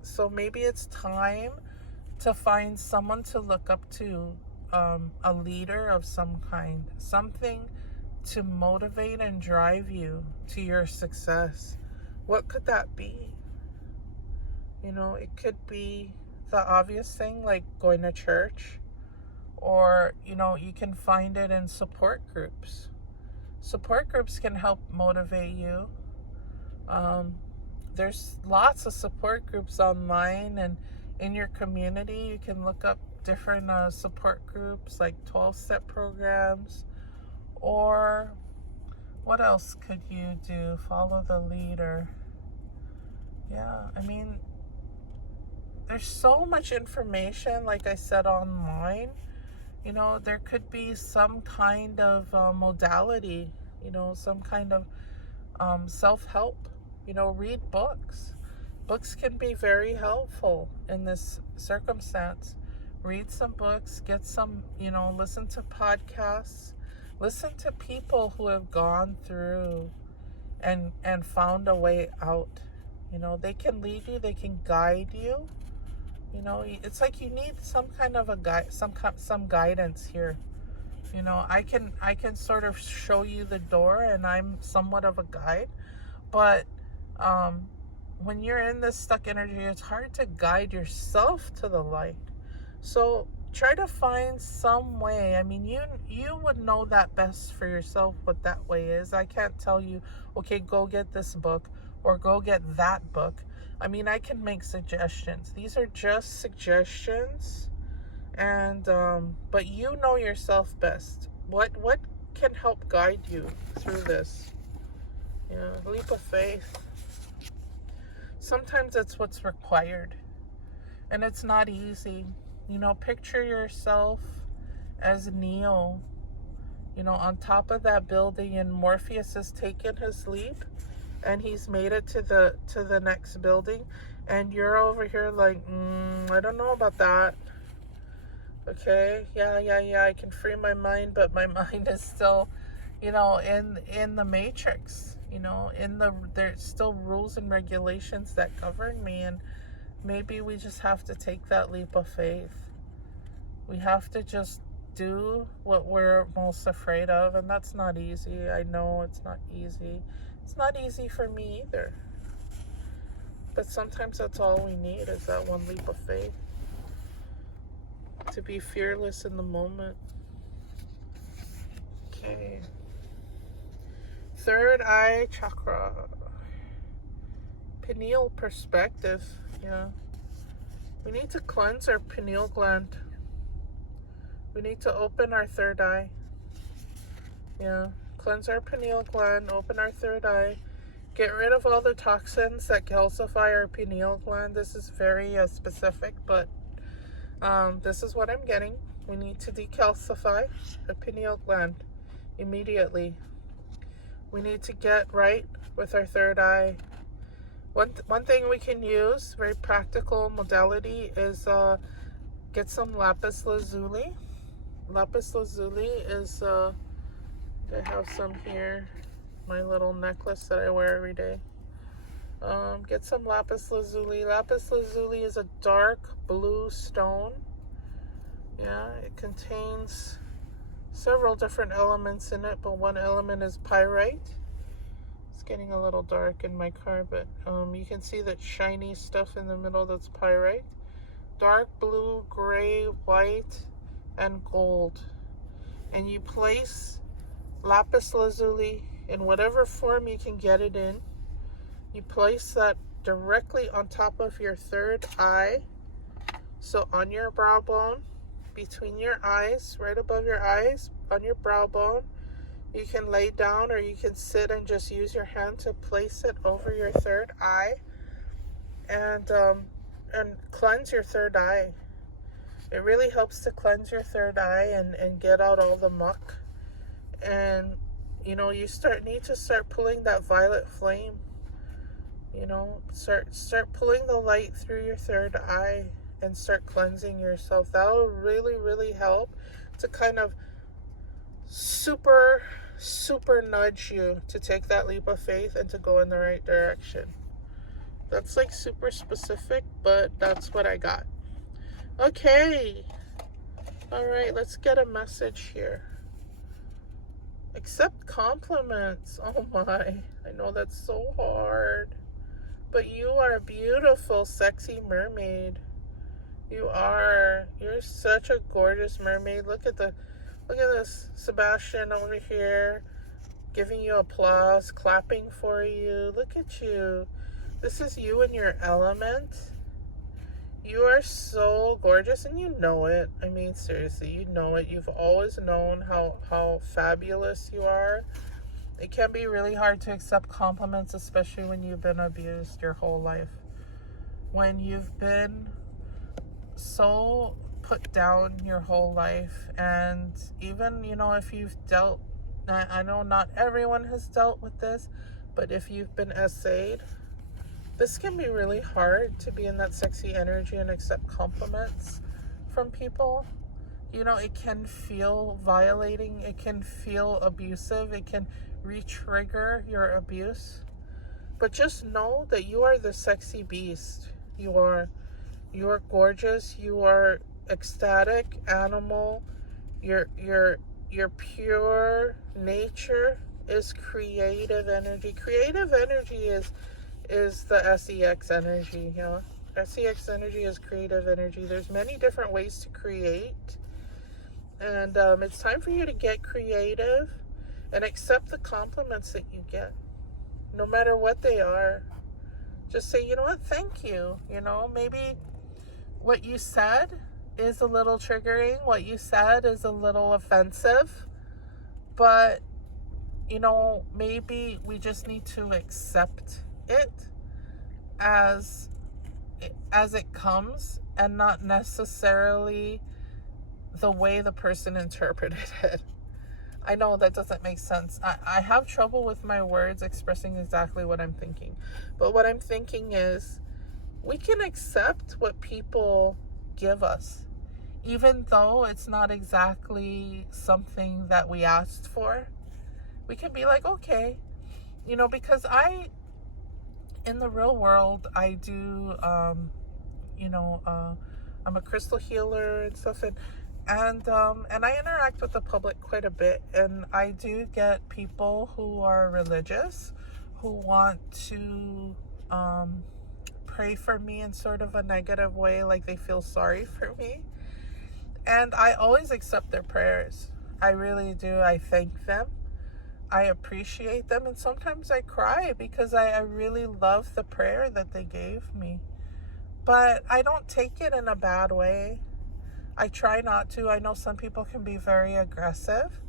So maybe it's time to find someone to look up to, a leader of some kind, something to motivate and drive you to your success. What could that be? You know, it could be the obvious thing like going to church, or, you know, you can find it in support groups. Support groups can help motivate you. There's lots of support groups online, and in your community you can look up different support groups like 12-step programs. Or what else could you do? Follow the leader. Yeah, I mean, there's so much information, like I said, online. You know, there could be some kind of modality, you know, some kind of self-help. You know, read books. Books can be very helpful in this circumstance. Read some books, get some, you know, listen to podcasts, listen to people who have gone through and found a way out. You know, they can lead you, they can guide you. You know, it's like you need some kind of a guide, some guidance here. You know, I can sort of show you the door, and I'm somewhat of a guide, but um, when you're in this stuck energy, it's hard to guide yourself to the light. So try to find some way. I mean, you would know that best for yourself what that way is. I can't tell you, okay, go get this book or go get that book. I mean, I can make suggestions. These are just suggestions, and but you know yourself best. What can help guide you through this? Yeah, leap of faith. Sometimes that's what's required, and it's not easy. You know, picture yourself as Neo, you know, on top of that building, and Morpheus has taken his leap and he's made it to the next building, and you're over here like, I don't know about that. Okay, yeah, I can free my mind, but my mind is still, you know, in the matrix. You know, there's still rules and regulations that govern me, and maybe we just have to take that leap of faith. We have to just do what we're most afraid of, and that's not easy. I know it's not easy. It's not easy for me either. But sometimes that's all we need, is that one leap of faith. To be fearless in the moment. Okay. Third eye chakra. Pineal perspective. Yeah. We need to cleanse our pineal gland. We need to open our third eye. Yeah. Cleanse our pineal gland, open our third eye. Get rid of all the toxins that calcify our pineal gland. This is very specific, but this is what I'm getting. We need to decalcify the pineal gland immediately. We need to get right with our third eye. One thing we can use, very practical modality, is get some lapis lazuli. Lapis lazuli is, I have some here, my little necklace that I wear every day. Get some lapis lazuli. Lapis lazuli is a dark blue stone. Yeah, it contains several different elements in it, but one element is pyrite. It's getting a little dark in my car, but you can see that shiny stuff in the middle, that's pyrite. Dark blue, gray, white, and gold. And you place lapis lazuli in whatever form you can get it in. You place that directly on top of your third eye. So on your brow bone, between your eyes, right above your eyes, on your brow bone. You can lay down, or you can sit and just use your hand to place it over your third eye, and cleanse your third eye. It really helps to cleanse your third eye and get out all the muck. And you know, you need to start pulling that violet flame. You know, start pulling the light through your third eye and start cleansing yourself. That will really help to kind of super nudge you to take that leap of faith and to go in the right direction. That's like super specific, but that's what I got. Okay. All right, let's get a message here. Accept compliments. Oh my, I know that's so hard. But you are a beautiful, sexy mermaid. You're such a gorgeous mermaid. Look at this, Sebastian over here, giving you applause, clapping for you. Look at you. This is you in your element. You are so gorgeous, and you know it. I mean, seriously, you know it. You've always known how fabulous you are. It can be really hard to accept compliments, especially when you've been abused your whole life. When you've been so put down your whole life, and even, you know, if you've dealt, I know not everyone has dealt with this, but if you've been essayed, this can be really hard to be in that sexy energy and accept compliments from people. You know, it can feel violating, it can feel abusive, it can re-trigger your abuse. But just know that you are the sexy beast. You are gorgeous, you are ecstatic animal, you're your pure nature is creative energy. Creative energy is the SEX energy, you know. SEX energy is creative energy. There's many different ways to create. And it's time for you to get creative and accept the compliments that you get, no matter what they are. Just say, you know what, thank you. You know, maybe what you said is a little triggering. What you said is a little offensive. But, you know, maybe we just need to accept it as it comes and not necessarily the way the person interpreted it. I know that doesn't make sense. I have trouble with my words expressing exactly what I'm thinking. But what I'm thinking is we can accept what people give us, even though it's not exactly something that we asked for. We can be like, okay, you know, because in the real world, I do, I'm a crystal healer and stuff, and I interact with the public quite a bit, and I do get people who are religious, who want to pray for me in sort of a negative way, like they feel sorry for me, and I always accept their prayers. I really do. I thank them. I appreciate them, and sometimes I cry because I really love the prayer that they gave me. But I don't take it in a bad way. I try not to. I know some people can be very aggressive,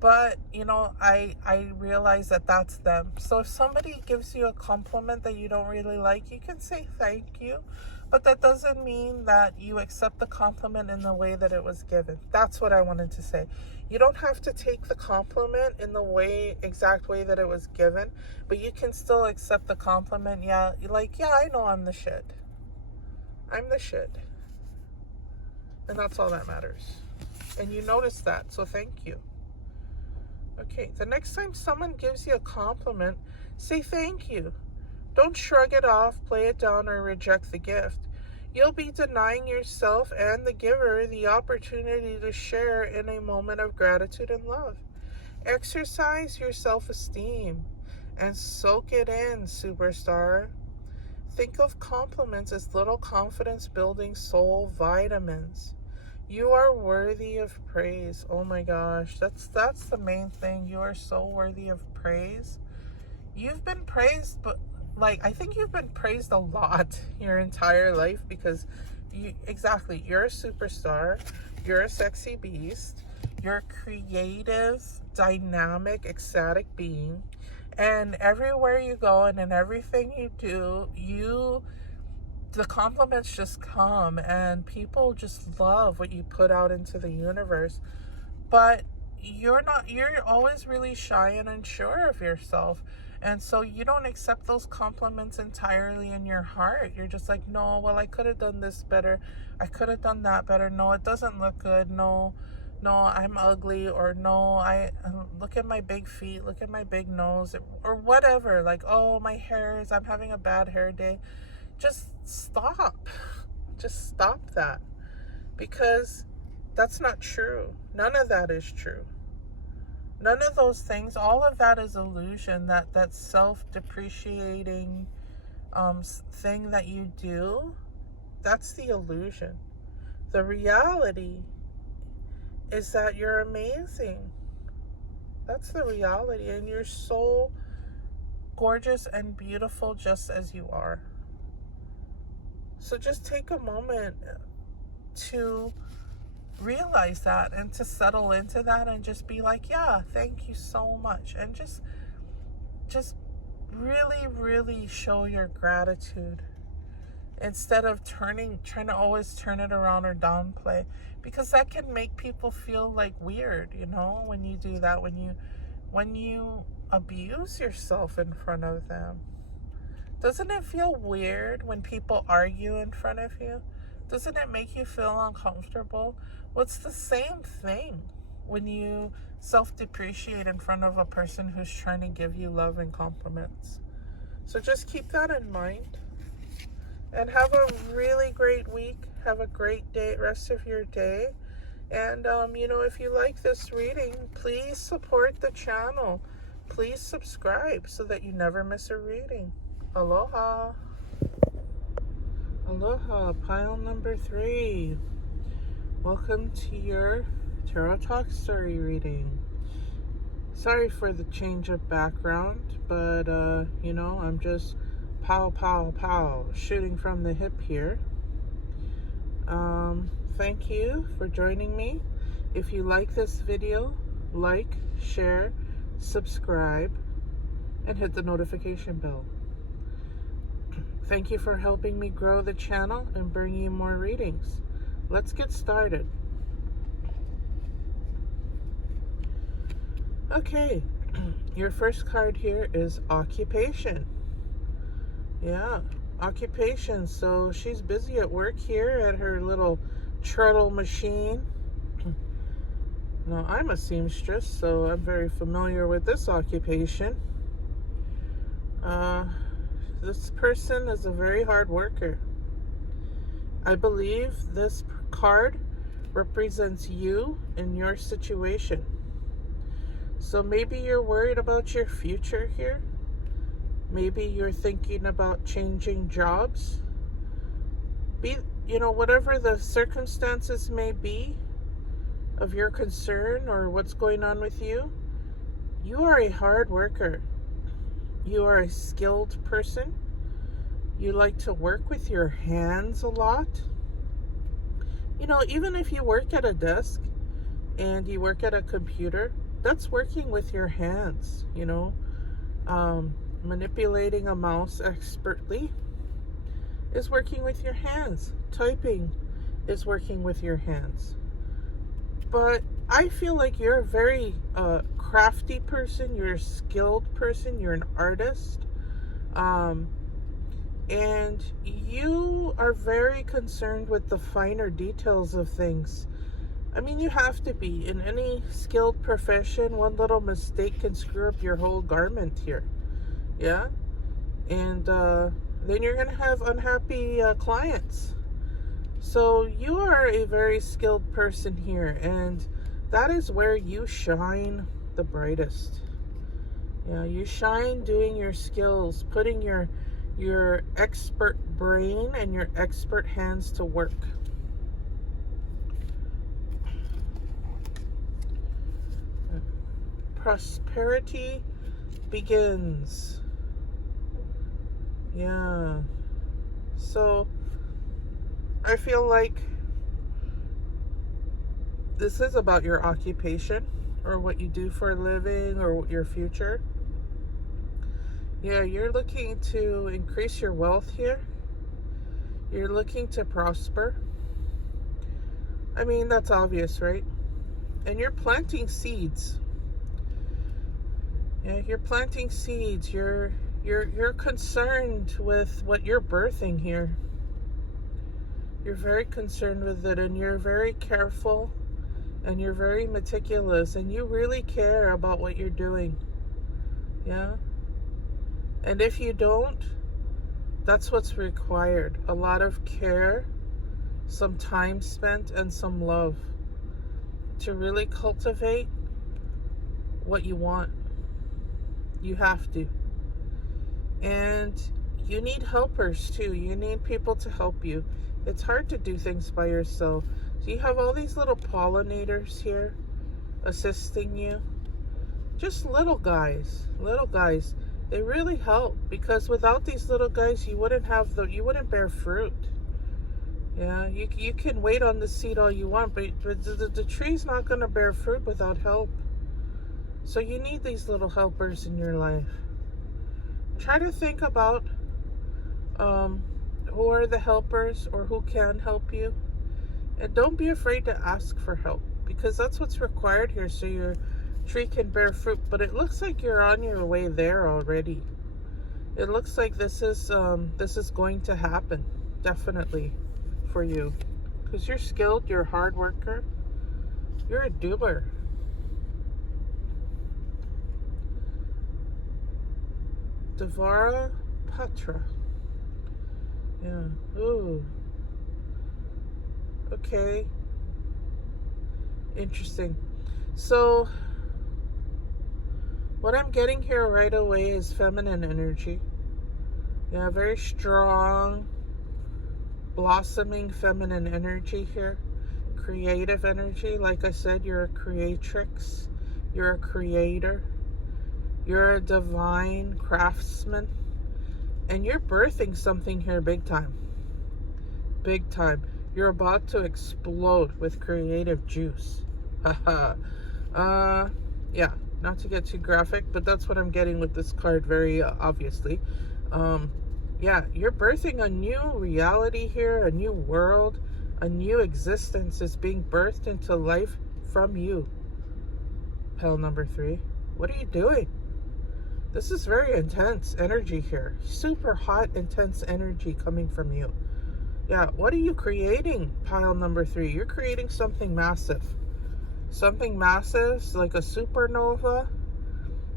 but, you know, I realize that that's them. So if somebody gives you a compliment that you don't really like, you can say thank you, but that doesn't mean that you accept the compliment in the way that it was given. That's what I wanted to say. You don't have to take the compliment in the exact way that it was given, but you can still accept the compliment. Yeah, like, yeah, I know I'm the shit. I'm the shit. And that's all that matters. And you notice that, so thank you. Okay, the next time someone gives you a compliment, say thank you. Don't shrug it off, play it down, or reject the gift. You'll be denying yourself and the giver the opportunity to share in a moment of gratitude and love. Exercise your self-esteem and soak it in, superstar. Think of compliments as little confidence-building soul vitamins. You are worthy of praise. Oh my gosh, that's the main thing. You are so worthy of praise. You've been praised, but I think you've been praised a lot your entire life because you're a superstar. You're a sexy beast. You're a creative, dynamic, ecstatic being. And everywhere you go and in everything you do, the compliments just come and people just love what you put out into the universe. But you're always really shy and unsure of yourself. And so you don't accept those compliments entirely in your heart. You're just like, no, well, I could have done this better. I could have done that better. No, it doesn't look good. No, I'm ugly. Or no, I look at my big feet, look at my big nose, or whatever. Like, oh, I'm having a bad hair day. Just stop. Just stop that. Because that's not true. None of that is true. None of those things, all of that is illusion. That self-depreciating thing that you do, that's the illusion. The reality is that you're amazing. That's the reality. And you're so gorgeous and beautiful just as you are. So just take a moment to realize that and to settle into that and just be like, yeah, thank you so much. And just really, really show your gratitude instead of trying to always turn it around or downplay, because that can make people feel like weird, you know, when you do that, when you abuse yourself in front of them. Doesn't it feel weird when people argue in front of you? Doesn't it make you feel uncomfortable? Well, it's the same thing when you self-depreciate in front of a person who's trying to give you love and compliments. So just keep that in mind. And have a really great week. Have a great day, rest of your day. And, if you like this reading, please support the channel. Please subscribe so that you never miss a reading. Aloha. Aloha, pile number 3. Welcome to your Tarot Talk story reading. Sorry for the change of background, but, I'm just pow, pow, pow, shooting from the hip here. Thank you for joining me. If you like this video, like, share, subscribe, and hit the notification bell. Thank you for helping me grow the channel and bring you more readings. Let's get started. Okay, your first card here is occupation. Yeah, occupation. So she's busy at work here at her little treadle machine. Now, I'm a seamstress, so I'm very familiar with this occupation. This person is a very hard worker. I believe this card represents you in your situation. So maybe you're worried about your future here. Maybe you're thinking about changing jobs. Whatever the circumstances may be of your concern or what's going on with you, you are a hard worker. You are a skilled person. You like to work with your hands a lot. Even if you work at a desk and you work at a computer, that's working with your hands, manipulating a mouse expertly is working with your hands. Typing is working with your hands. But I feel like you're a very crafty person. You're a skilled person. You're an artist. And you are very concerned with the finer details of things. I mean, you have to be. In any skilled profession, one little mistake can screw up your whole garment here. Yeah? And then you're going to have unhappy clients. So you are a very skilled person here, and that is where you shine the brightest. Yeah, you shine doing your skills, putting your expert brain and your expert hands to work. Prosperity begins. Yeah. So I feel like this is about your occupation or what you do for a living or your future. Yeah, you're looking to increase your wealth here. You're looking to prosper. I mean, that's obvious, right? And you're planting seeds. Yeah, you're planting seeds. You're concerned with what you're birthing here. You're very concerned with it, and you're very careful, and you're very meticulous, and you really care about what you're doing. Yeah? And if you don't, that's what's required. A lot of care, some time spent, and some love to really cultivate what you want. You have to. And you need helpers too. You need people to help you. It's hard to do things by yourself. So you have all these little pollinators here assisting you. Just little guys. They really help, because without these little guys, you wouldn't bear fruit. Yeah, you can wait on the seed all you want, but the tree's not going to bear fruit without help. So you need these little helpers in your life. Try to think about who are the helpers or who can help you. And don't be afraid to ask for help, because that's what's required here so your tree can bear fruit. But it looks like you're on your way there already. It looks like this is going to happen, definitely, for you. Because you're skilled, you're a hard worker, you're a doer. Devara Patra. Yeah. Ooh. Okay. Interesting. So, what I'm getting here right away is feminine energy. Yeah, very strong, blossoming feminine energy here. Creative energy. Like I said, you're a creatrix. You're a creator. You're a divine craftsman. And you're birthing something here big time. Big time. You're about to explode with creative juice. Haha. Yeah, not to get too graphic, but that's what I'm getting with this card very obviously. Yeah, you're birthing a new reality here, a new world, a new existence is being birthed into life from you. Pile number 3. What are you doing? This is very intense energy here. Super hot, intense energy coming from you. Yeah, what are you creating, pile number 3? You're creating something massive. Something massive, like a supernova.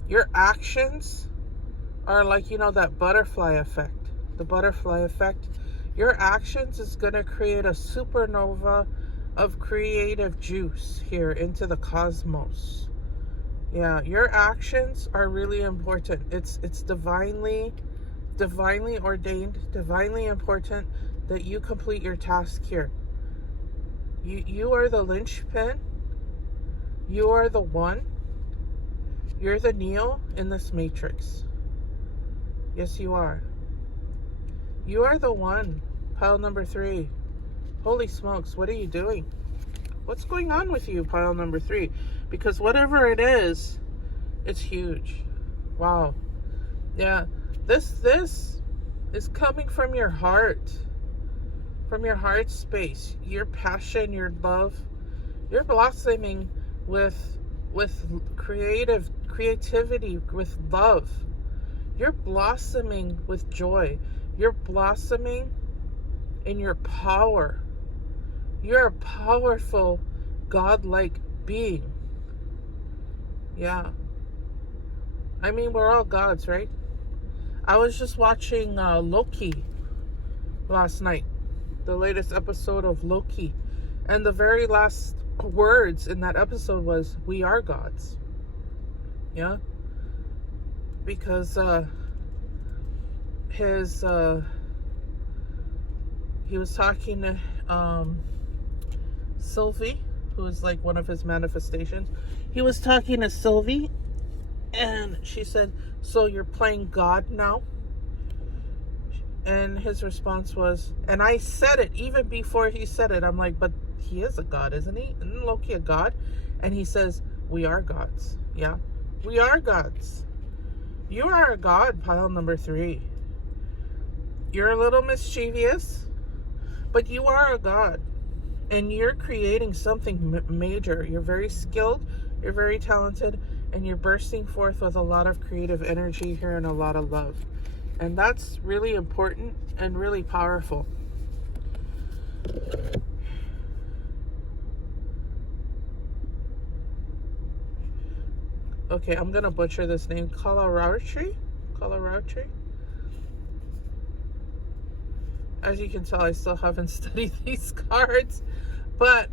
Your actions are like, that butterfly effect. The butterfly effect. Your actions is going to create a supernova of creative juice here into the cosmos. Yeah, your actions are really important. It's divinely ordained, divinely important that you complete your task here. You are the linchpin. You are the one. You're the Neo in this matrix. Yes, you are. You are the one. Pile number 3. Holy smokes, what are you doing? What's going on with you, pile number 3? Because whatever it is, it's huge. Wow. Yeah, this is coming from your heart. From your heart space. Your passion, your love. You're blossoming with creativity, with love. You're blossoming with joy. You're blossoming in your power. You're a powerful, godlike being. Yeah. I mean, we're all gods, right? I was just watching Loki last night. The latest episode of Loki. And the very last words in that episode was, we are gods. Yeah? Because he was talking to Sylvie, who is like one of his manifestations. He was talking to Sylvie, and she said, so you're playing God now? And his response was, and I said it even before he said it. I'm like, but he is a god, isn't he? Isn't Loki a god? And he says, we are gods. Yeah, we are gods. You are a god, pile number 3. You're a little mischievous, but you are a god. And you're creating something major. You're very skilled, you're very talented, and you're bursting forth with a lot of creative energy here and a lot of love. And that's really important and really powerful. Okay, I'm going to butcher this name. Kalarawatri? As you can tell, I still haven't studied these cards. But,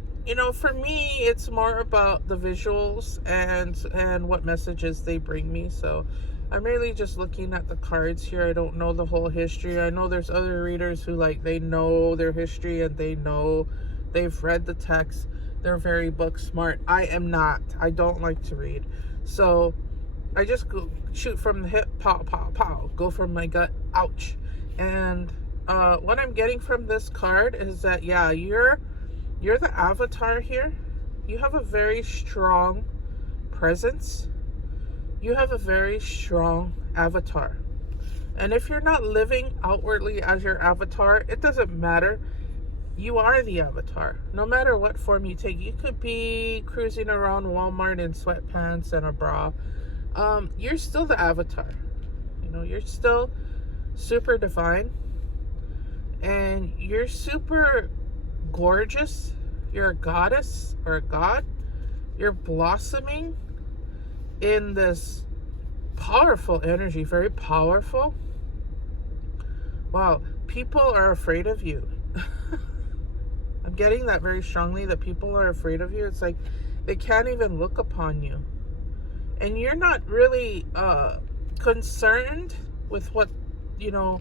for me, it's more about the visuals and what messages they bring me. So I'm really just looking at the cards here. I don't know the whole history. I know there's other readers who, they know their history and they know they've read the text. They're very book smart. I am not. I don't like to read. So I just go shoot from the hip, pow, pow, pow. Go from my gut, ouch. And what I'm getting from this card is that, yeah, you're the avatar here. You have a very strong presence. You have a very strong avatar. And if you're not living outwardly as your avatar, it doesn't matter. You are the avatar. No matter what form you take. You could be cruising around Walmart in sweatpants and a bra. You're still the avatar. You're still super divine. And you're super gorgeous. You're a goddess or a god. You're blossoming in this powerful energy, very powerful. Wow, people are afraid of you. I'm getting that very strongly, that people are afraid of you. It's like, They can't even look upon you. And you're not really concerned with what, you know,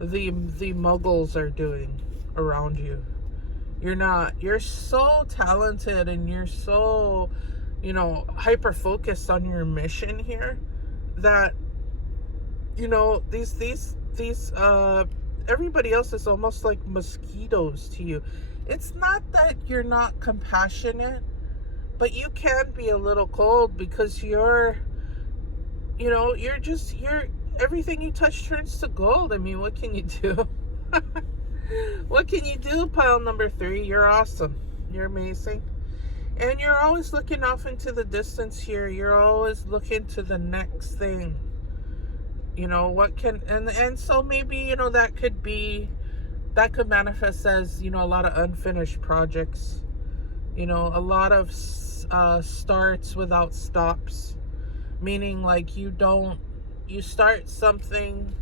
the muggles are doing around you. You're not. You're so talented, and you're so, you know, hyper focused on your mission here that, you know, these everybody else is almost like mosquitoes to you. It's not that you're not compassionate, but you can be a little cold because you're everything you touch turns to gold. I mean, what can you do? What can you do, pile number 3? You're awesome. You're amazing. And you're always looking off into the distance here. You're always looking to the next thing. You know, what can, and so maybe, you know, that could manifest as, you know, a lot of unfinished projects. You know, a lot of starts without stops. Meaning, like, you start something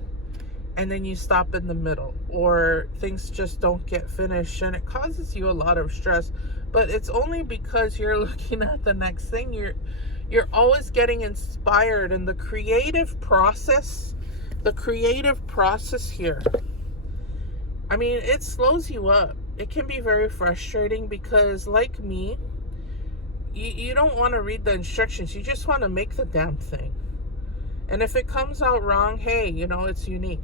and then you stop in the middle, or things just don't get finished, and it causes you a lot of stress. But it's only because you're looking at the next thing. You're always getting inspired, and the creative process here, I mean, it slows you up. It can be very frustrating because, like me, you don't want to read the instructions. You just want to make the damn thing. And if it comes out wrong, hey, you know, it's unique.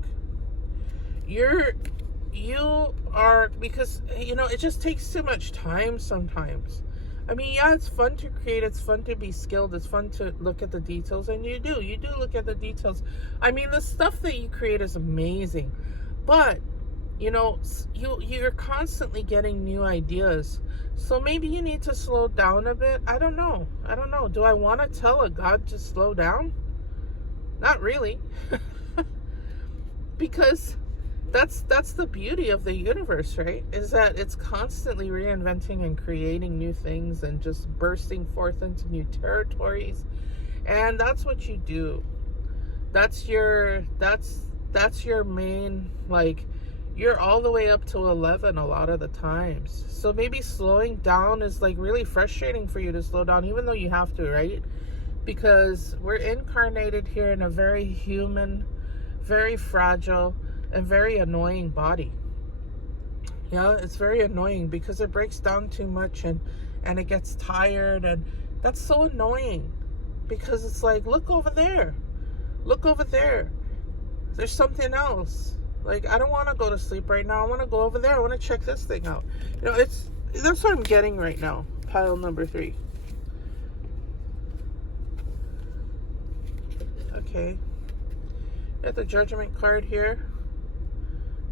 You are, because, you know, it just takes too much time sometimes. I mean, yeah, it's fun to create. It's fun to be skilled. It's fun to look at the details. And you do look at the details. I mean, the stuff that you create is amazing. But, you know, you're constantly getting new ideas. So maybe you need to slow down a bit. I don't know. Do I want to tell a god to slow down? Not really. Because that's the beauty of the universe, right? Is that it's constantly reinventing and creating new things and just bursting forth into new territories. And that's what you do. That's your main, like, you're all the way up to 11 a lot of the times. So maybe slowing down is, like, really frustrating for you to slow down, even though you have to, right? Because we're incarnated here in a very human, very fragile, and very annoying body. Yeah, it's very annoying because it breaks down too much and it gets tired, and that's so annoying because it's like, look over there. There's something else. Like, I don't want to go to sleep right now. I want to go over there. I want to check this thing out. You know, that's what I'm getting right now. Pile number 3. Okay. Got the Judgment card here.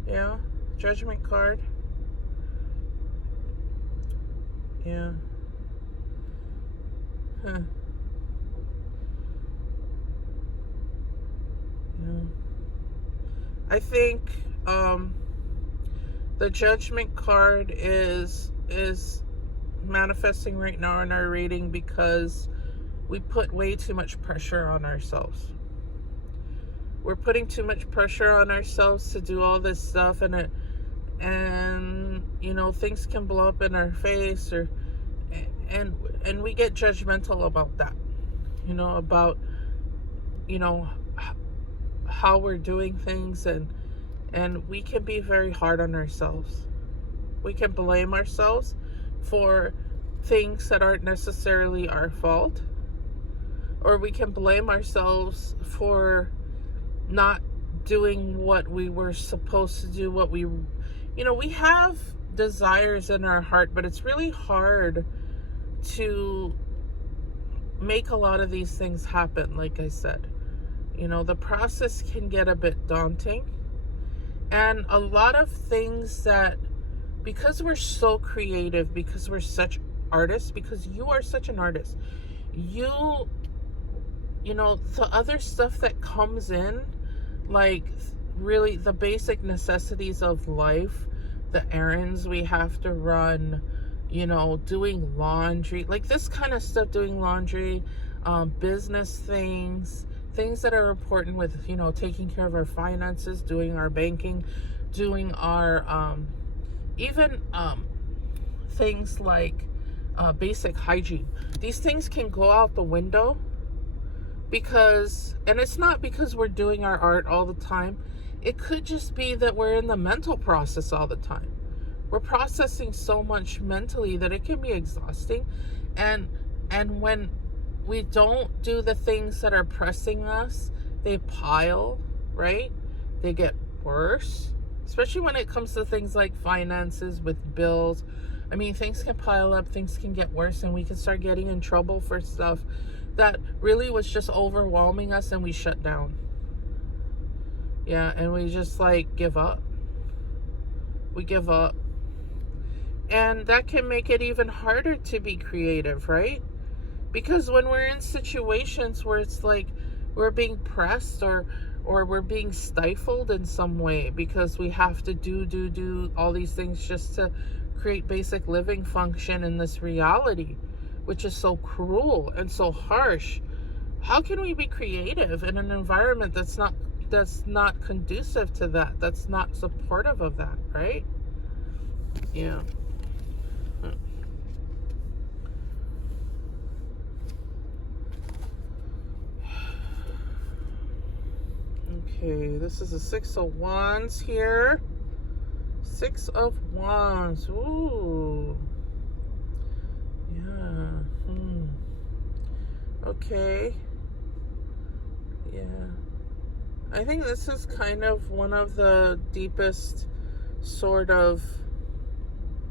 Yeah, Judgment card. Yeah. Huh. Yeah. I think the Judgment card is manifesting right now in our reading because we put way too much pressure on ourselves. We're putting too much pressure on ourselves to do all this stuff, and you know, things can blow up in our face, and we get judgmental about that. You know, about, you know, how we're doing things, and we can be very hard on ourselves. We can blame ourselves for things that aren't necessarily our fault, or we can blame ourselves for not doing what we were supposed to do, we have desires in our heart, but it's really hard to make a lot of these things happen. Like I said, you know, the process can get a bit daunting, and a lot of things that, because we're so creative, because we're such artists, because you are such an artist, you know, the other stuff that comes in, like, really the basic necessities of life, the errands we have to run, you know, doing laundry, like this kind of stuff, doing laundry, business things that are important with, you know, taking care of our finances, doing our banking, doing our, even, things like, basic hygiene. These things can go out the window because, and it's not because we're doing our art all the time. It could just be that we're in the mental process all the time. We're processing so much mentally that it can be exhausting. And when we don't do the things that are pressing us, they pile, right? They get worse, especially when it comes to things like finances with bills. I mean, things can pile up, things can get worse, and we can start getting in trouble for stuff that really was just overwhelming us, and we shut down. Yeah, and we just like give up. We give up. And that can make it even harder to be creative, right? Because when we're in situations where it's like we're being pressed or we're being stifled in some way because we have to do all these things just to create basic living function in this reality, which is so cruel and so harsh. How can we be creative in an environment that's not conducive to that, that's not supportive of that, right? Yeah. Okay, this is a 6 of Wands here. 6 of Wands. Ooh. Yeah. Okay. Yeah. I think this is kind of one of the deepest sort of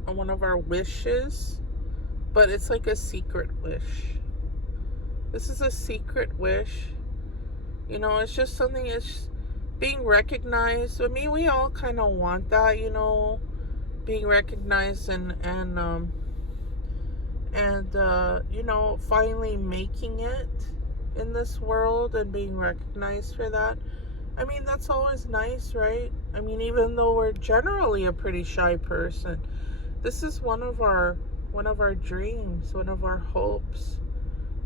one of our wishes, but it's like a secret wish. This is a secret wish. You know, it's just something, it's being recognized. I mean, we all kind of want that, you know, being recognized and you know, finally making it in this world and being recognized for that. I mean, that's always nice, right? I mean, even though we're generally a pretty shy person, this is one of our dreams, one of our hopes.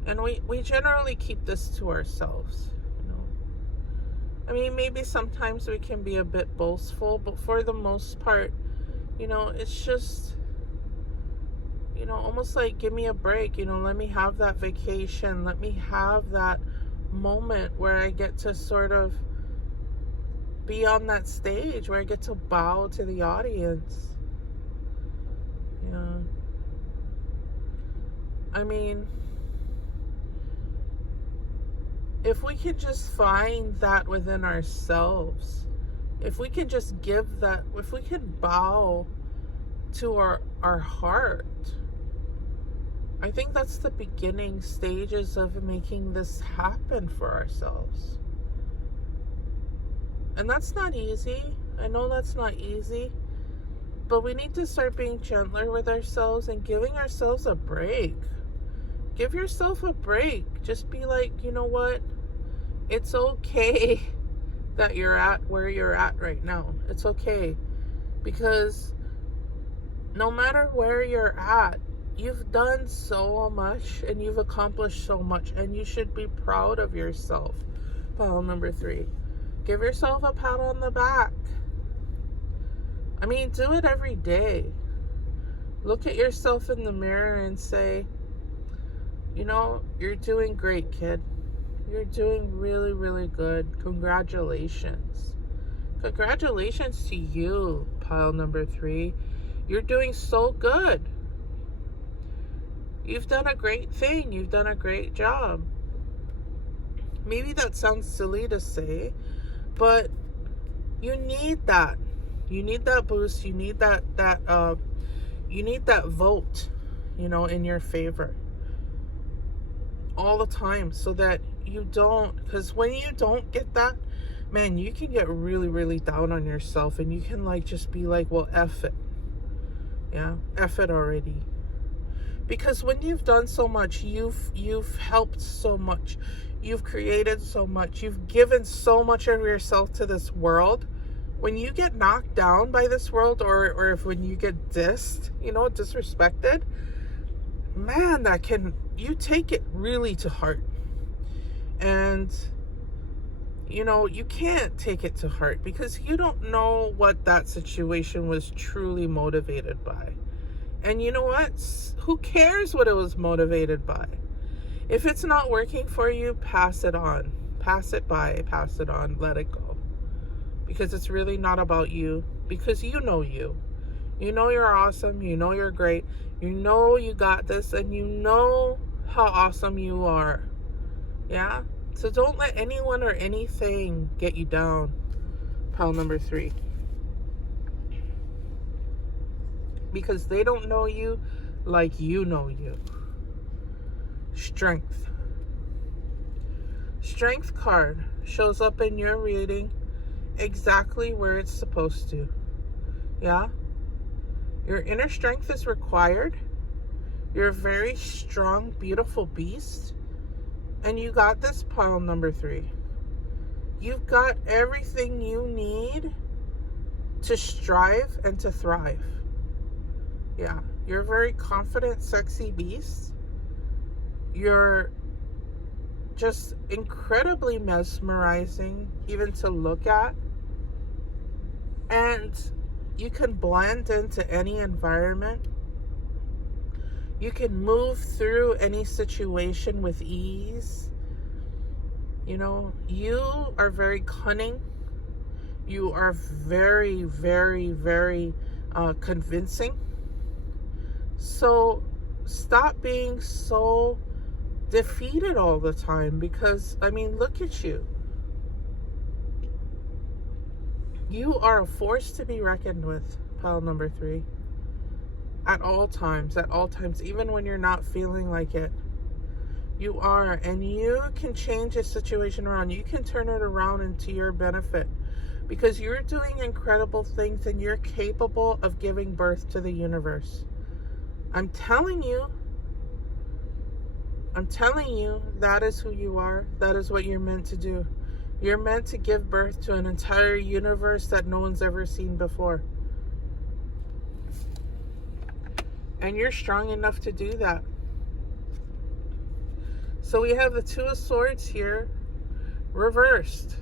And we generally keep this to ourselves. I mean, maybe sometimes we can be a bit boastful, but for the most part, you know, it's just, you know, almost like, give me a break, you know, let me have that vacation, let me have that moment where I get to sort of be on that stage, where I get to bow to the audience. Yeah. I mean, if we could just find that within ourselves, if we can just give that, if we can bow to our heart, I think that's the beginning stages of making this happen for ourselves. And that's not easy. I know that's not easy, but we need to start being gentler with ourselves and giving ourselves a break. Give yourself a break. Just be like, you know what? It's okay that you're at where you're at right now. It's okay. Because no matter where you're at, you've done so much and you've accomplished so much, and you should be proud of yourself. Pile number 3. Give yourself a pat on the back. I mean, do it every day. Look at yourself in the mirror and say, you know, you're doing great, kid. You're doing really, really good. Congratulations. Congratulations to you, pile number 3. You're doing so good. You've done a great thing. You've done a great job. Maybe that sounds silly to say, but you need that. You need that boost. You need that you need that vote, you know, in your favor all the time, so that you don't, because when you don't get that, man, you can get really, really down on yourself, and you can like just be like, well, F it. Yeah, F it already. Because when you've done so much, you've helped so much, you've created so much, you've given so much of yourself to this world. When you get knocked down by this world, or if when you get dissed, you know, disrespected, man, that can, you take it really to heart. And you know, you can't take it to heart because you don't know what that situation was truly motivated by. And you know what? Who cares what it was motivated by? If it's not working for you, pass it on. Pass it by, pass it on, let it go. Because it's really not about you. Because you know you. You know you're awesome. You know you're great. You know you got this. And you know how awesome you are. Yeah? So don't let anyone or anything get you down. Pile number 3. Because they don't know you like you know you. Strength. Strength card shows up in your reading exactly where it's supposed to. Yeah? Your inner strength is required. You're a very strong, beautiful beast. And you got this, pile number 3. You've got everything you need to strive and to thrive. Yeah, you're a very confident, sexy beast. You're just incredibly mesmerizing, even to look at. And you can blend into any environment. You can move through any situation with ease. You know, you are very cunning. You are very, very, very convincing. So stop being so defeated all the time, because, I mean, look at you. You are a force to be reckoned with, pile number 3. At all times, even when you're not feeling like it. You are, and you can change a situation around. You can turn it around into your benefit, because you're doing incredible things and you're capable of giving birth to the universe. I'm telling you, that is who you are. That is what you're meant to do. You're meant to give birth to an entire universe that no one's ever seen before. And you're strong enough to do that. So we have the 2 of Swords here, reversed.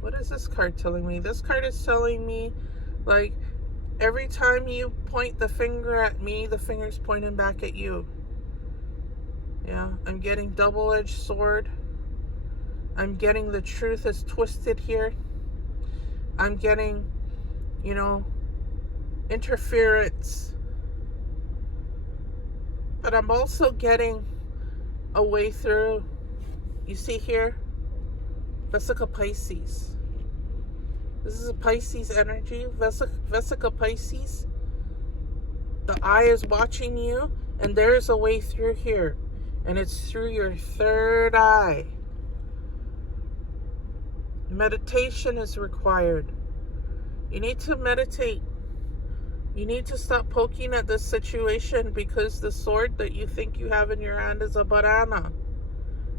What is this card telling me? This card is telling me, like, every time you point the finger at me, the finger's pointing back at you. Yeah, I'm getting double-edged sword. I'm getting the truth is twisted here. I'm getting, you know, interference. But I'm also getting a way through. You see here? Vesica Pisces. This is a Pisces energy. Vesica Pisces. The eye is watching you, and there's a way through here. And it's through your third eye. Meditation is required. You need to meditate. You need to stop poking at this situation, because the sword that you think you have in your hand is a banana.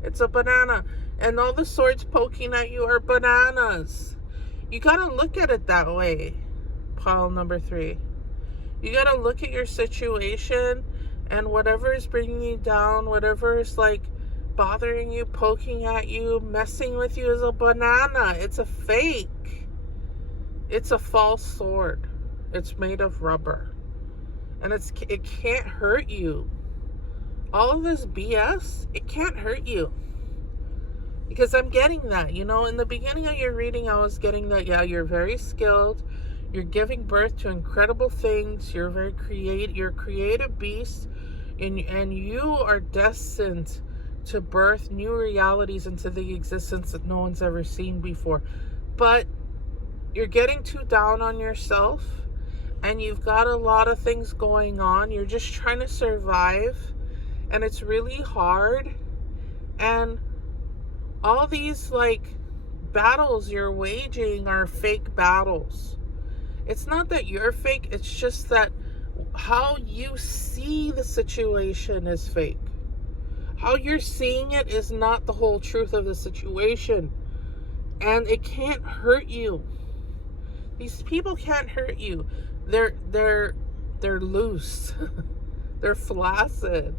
It's a banana. And all the swords poking at you are bananas. You gotta look at it that way, pile number 3. You gotta look at your situation, and whatever is bringing you down, whatever is like bothering you, poking at you, messing with you, is a banana. It's a fake. It's a false sword. It's made of rubber. And it can't hurt you. All of this BS, it can't hurt you. Because I'm getting that, you know, in the beginning of your reading, I was getting that, yeah, you're very skilled. You're giving birth to incredible things. You're very you're a creative beast. And you are destined to birth new realities into the existence that no one's ever seen before. But you're getting too down on yourself. And you've got a lot of things going on. You're just trying to survive. And it's really hard. And all these, like, battles you're waging are fake battles. It's not that you're fake. It's just that how you see the situation is fake. How you're seeing it is not the whole truth of the situation. And it can't hurt you. These people can't hurt you. They're loose. They're flaccid.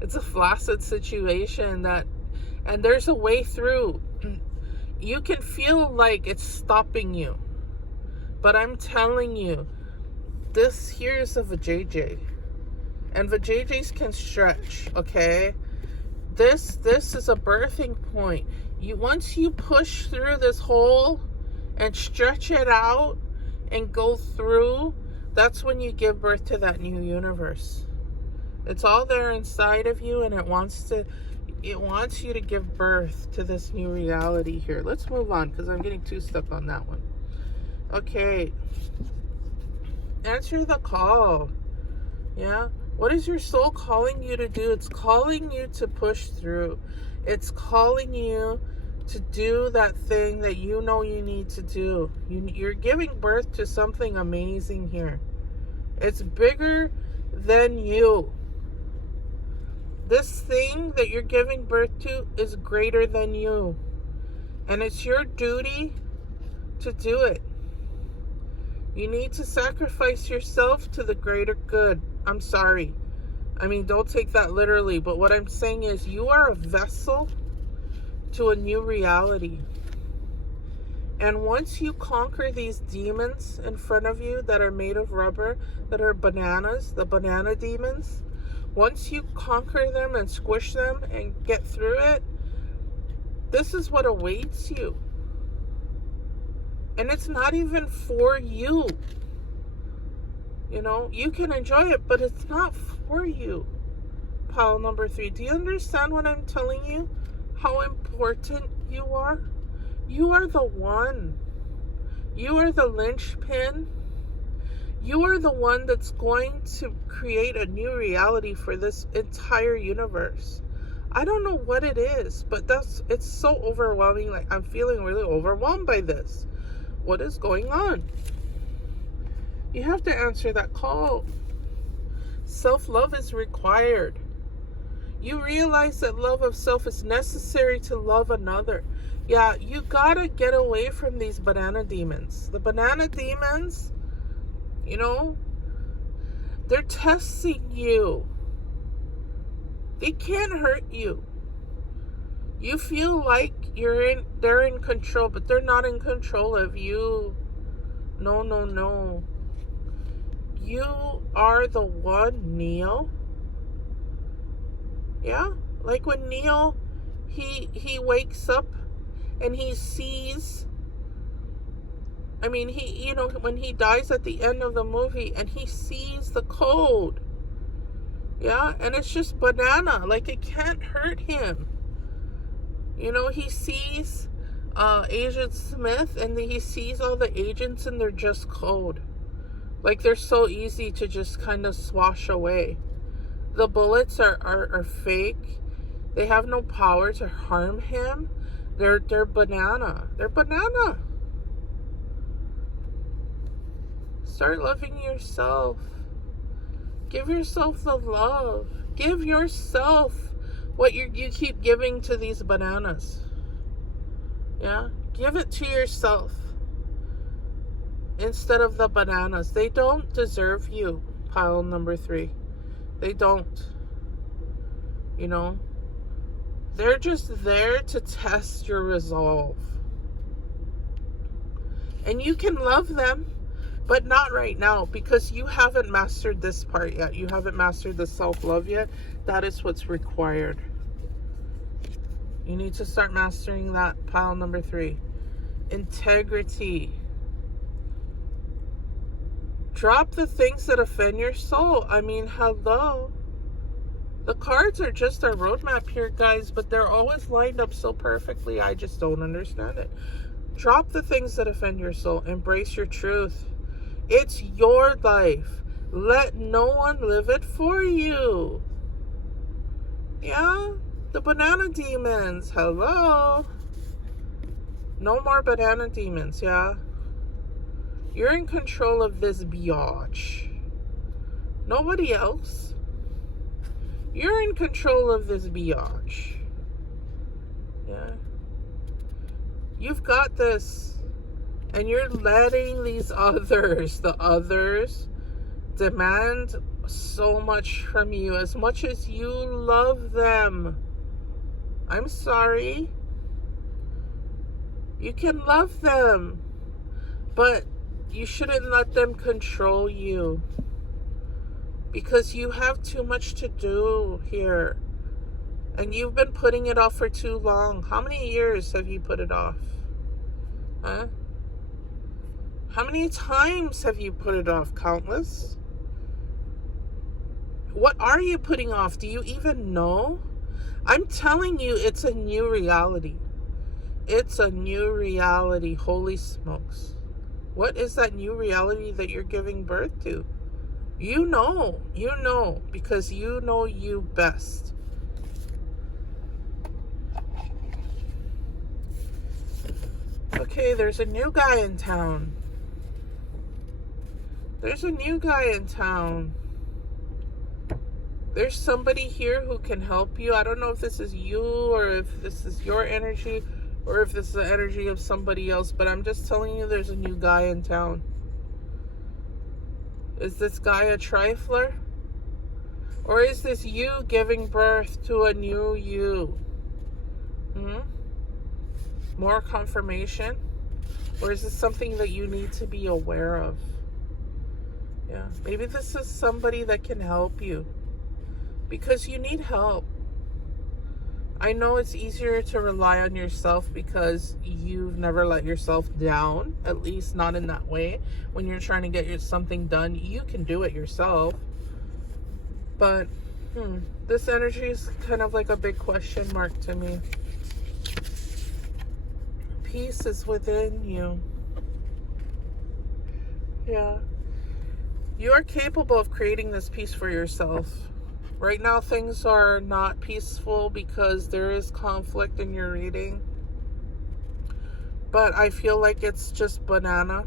It's a flaccid situation and there's a way through. You can feel like it's stopping you. But I'm telling you, this here is a vajayjay. And vajayjays can stretch, okay? This is a birthing point. Once you push through this hole and stretch it out and go through, that's when you give birth to that new universe. It's all there inside of you, and it wants you to give birth to this new reality here. Let's move on, because I'm getting too stuck on that one. Okay. Answer the call. Yeah? What is your soul calling you to do? It's calling you to push through. It's calling you to do that thing that you know you need to do. You're giving birth to something amazing here. It's bigger than you. This thing that you're giving birth to is greater than you. And it's your duty to do it. You need to sacrifice yourself to the greater good. I'm sorry. I mean, don't take that literally, but what I'm saying is you are a vessel to a new reality. And once you conquer these demons in front of you that are made of rubber, that are bananas, the banana demons, once you conquer them and squish them and get through it, this is what awaits you. And it's not even for you. You know, you can enjoy it, but it's not for you. Pile number 3. Do you understand what I'm telling you? How important you are? You are the one. You are the linchpin. You are the one that's going to create a new reality for this entire universe. I don't know what it is, but it's so overwhelming. Like, I'm feeling really overwhelmed by this. What is going on? You have to answer that call. Self-love is required. You realize that love of self is necessary to love another. Yeah, you gotta get away from these banana demons. The banana demons, you know, they're testing you. They can't hurt you. You feel like they're in control, but they're not in control of you. No, no, no. You are the one, Neo. Yeah? Like when Neo, he wakes up and he sees, I mean, when he dies at the end of the movie and he sees the code. Yeah? And it's just banana. Like, it can't hurt him. You know, he sees Agent Smith, and he sees all the agents, and they're just code. Like, they're so easy to just kind of swash away. The bullets are fake. They have no power to harm him. They're banana. They're banana. Start loving yourself. Give yourself the love. Give yourself what you keep giving to these bananas. Yeah? Give it to yourself instead of the bananas. They don't deserve you, pile number 3. They don't. You know? They're just there to test your resolve. And you can love them, but not right now, because you haven't mastered this part yet. You haven't mastered the self-love yet. That is what's required. You need to start mastering that, pile number 3. Integrity. Drop the things that offend your soul. I mean, hello. The cards are just a roadmap here, guys, but they're always lined up so perfectly. I just don't understand it. Drop the things that offend your soul. Embrace your truth. It's your life. Let no one live it for you. Yeah? The banana demons. Hello? No more banana demons, yeah? You're in control of this biatch. Nobody else. You're in control of this biatch. Yeah? You've got this. And you're letting these others, the others, demand so much from you. As much as you love them. I'm sorry. You can love them. But you shouldn't let them control you, because you have too much to do here. And you've been putting it off for too long. How many years have you put it off? Huh? How many times have you put it off? Countless? What are you putting off? Do you even know? I'm telling you, it's a new reality. It's a new reality. Holy smokes. What is that new reality that you're giving birth to? You know, because you know you best. Okay, there's a new guy in town. There's a new guy in town. There's somebody here who can help you. I don't know if this is you or if this is your energy or if this is the energy of somebody else, but I'm just telling you there's a new guy in town. Is this guy a trifler? Or is this you giving birth to a new you? More confirmation? Or is this something that you need to be aware of? Yeah, maybe this is somebody that can help you, because you need help. I know it's easier to rely on yourself because you've never let yourself down, at least not in that way. When you're trying to get something done, you can do it yourself. But this energy is kind of like a big question mark to me. Peace is within you. Yeah. You are capable of creating this peace for yourself. Right now, things are not peaceful because there is conflict in your reading. But I feel like it's just banana.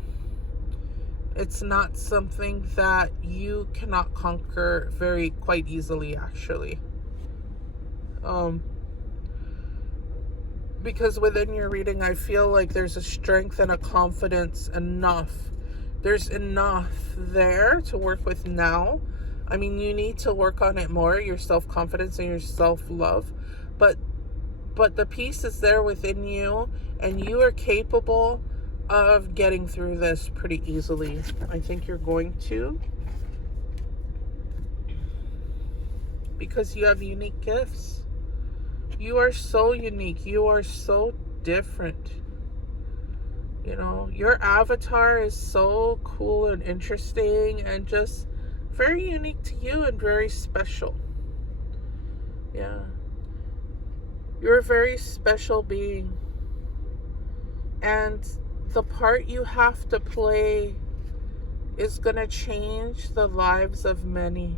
It's not something that you cannot conquer quite easily, actually. Because within your reading, I feel like there's a strength and a confidence enough. There's enough there to work with now. I mean, you need to work on it more, your self-confidence and your self-love. But the peace is there within you, and you are capable of getting through this pretty easily. I think you're going to. Because you have unique gifts. You are so unique. You are so different. You know, your avatar is so cool and interesting and just very unique to you and very special. Yeah. You're a very special being. And the part you have to play is going to change the lives of many.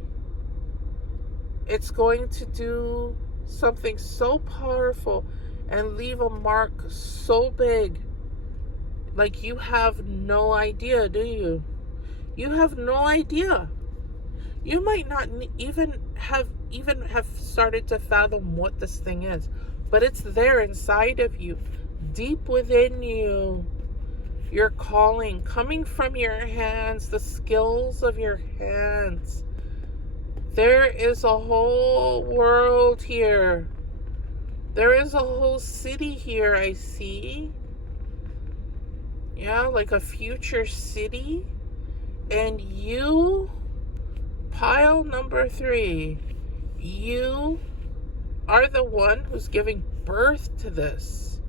It's going to do something so powerful and leave a mark so big. Like, you have no idea, do you? You have no idea. You might not even have started to fathom what this thing is, but it's there inside of you, deep within you. Your calling coming from your hands, the skills of your hands. There is a whole world here. There is a whole city here, I see. Yeah, like a future city. And you, pile number 3, you are the one who's giving birth to this.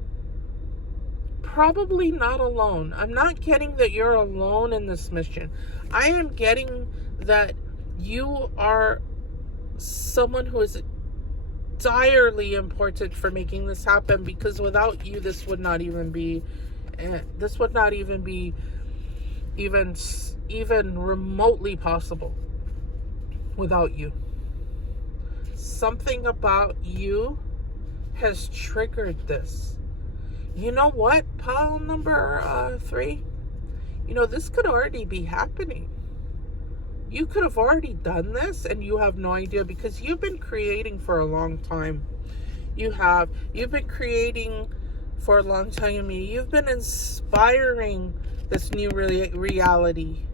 Probably not alone. I'm not getting that you're alone in this mission. I am getting that you are someone who is direly important for making this happen, because without you, this would not even be even remotely possible without you. Something about you has triggered this. You know what, pile number 3? You know, this could already be happening. You could have already done this and you have no idea, because you've been creating for a long time. You've been creating for a long time. You've been inspiring this new reality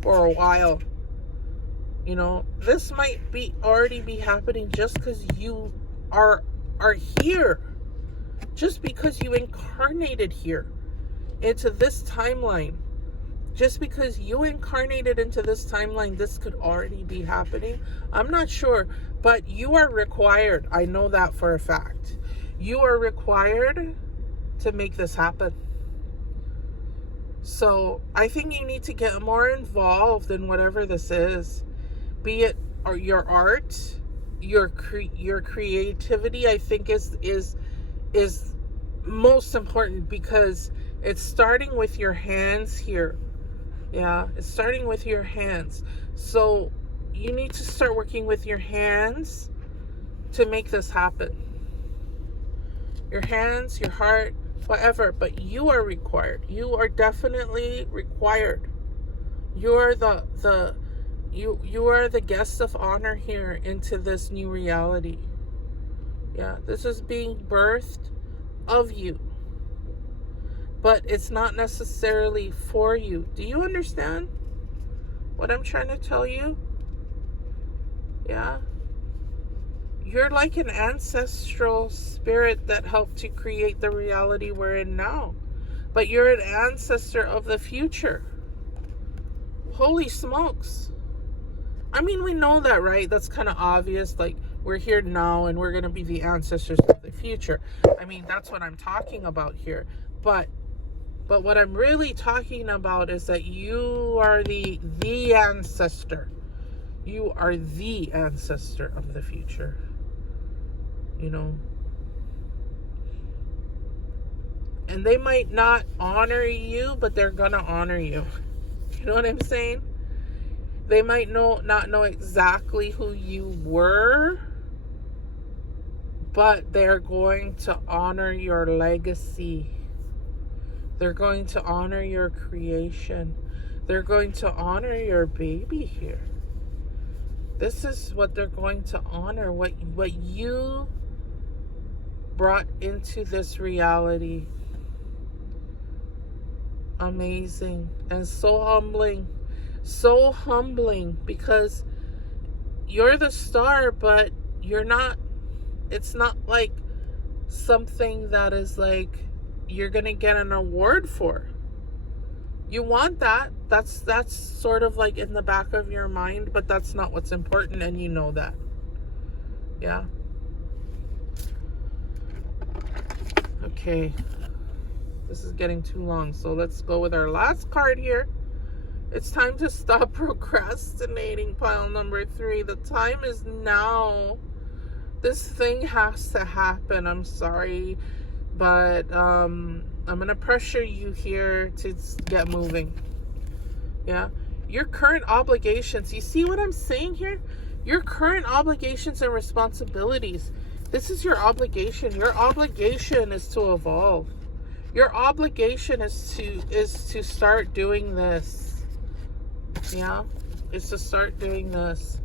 for a while. You know, this might already be happening just because you are here. Just because you incarnated here into this timeline. Just because you incarnated into this timeline, this could already be happening. I'm not sure, but you are required. I know that for a fact. You are required to make this happen. So I think you need to get more involved in whatever this is, be it or your art, your creativity. I think is most important, because it's starting with your hands here. Yeah, it's starting with your hands. So you need to start working with your hands to make this happen. Your hands, your heart, whatever, but you are required. You are definitely required. You are you are the guest of honor here into this new reality. Yeah, this is being birthed of you, but it's not necessarily for you. Do you understand what I'm trying to tell you? Yeah. You're like an ancestral spirit that helped to create the reality we're in now. But you're an ancestor of the future. Holy smokes. I mean, we know that, right? That's kind of obvious. Like, we're here now and we're going to be the ancestors of the future. I mean, that's what I'm talking about here. But what I'm really talking about is that you are the ancestor. You are the ancestor of the future. You know, and they might not honor you, but they're gonna honor you. You know what I'm saying? They might not know exactly who you were, but they're going to honor your legacy. They're going to honor your creation. They're going to honor your baby here. This is what they're going to honor, what you brought into this reality. Amazing and so humbling. So humbling, because you're the star, but you're not, it's not like something that is like you're gonna get an award for. You want that. That's sort of like in the back of your mind, but that's not what's important, and you know that. Yeah. Okay. This is getting too long, so let's go with our last card here. It's time to stop procrastinating, pile number 3. The time is now. This thing has to happen. I'm sorry, but I'm gonna pressure you here to get moving. Yeah, your current obligations. You see what I'm saying here? Your current obligations and responsibilities. This is your obligation. Your obligation is to evolve. Your obligation is to start doing this. Yeah, is to start doing this.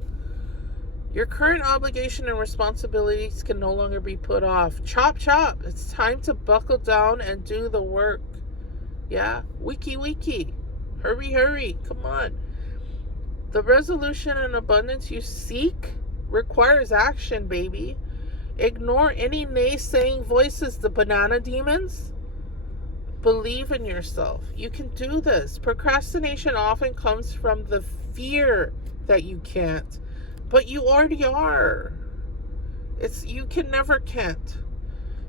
Your current obligation and responsibilities can no longer be put off. Chop, chop. It's time to buckle down and do the work. Yeah, wiki. Hurry, hurry. Come on. The resolution and abundance you seek requires action, baby. Ignore any naysaying voices, the banana demons. Believe in yourself. You can do this. Procrastination often comes from the fear that you can't. But you already are. You can never can't.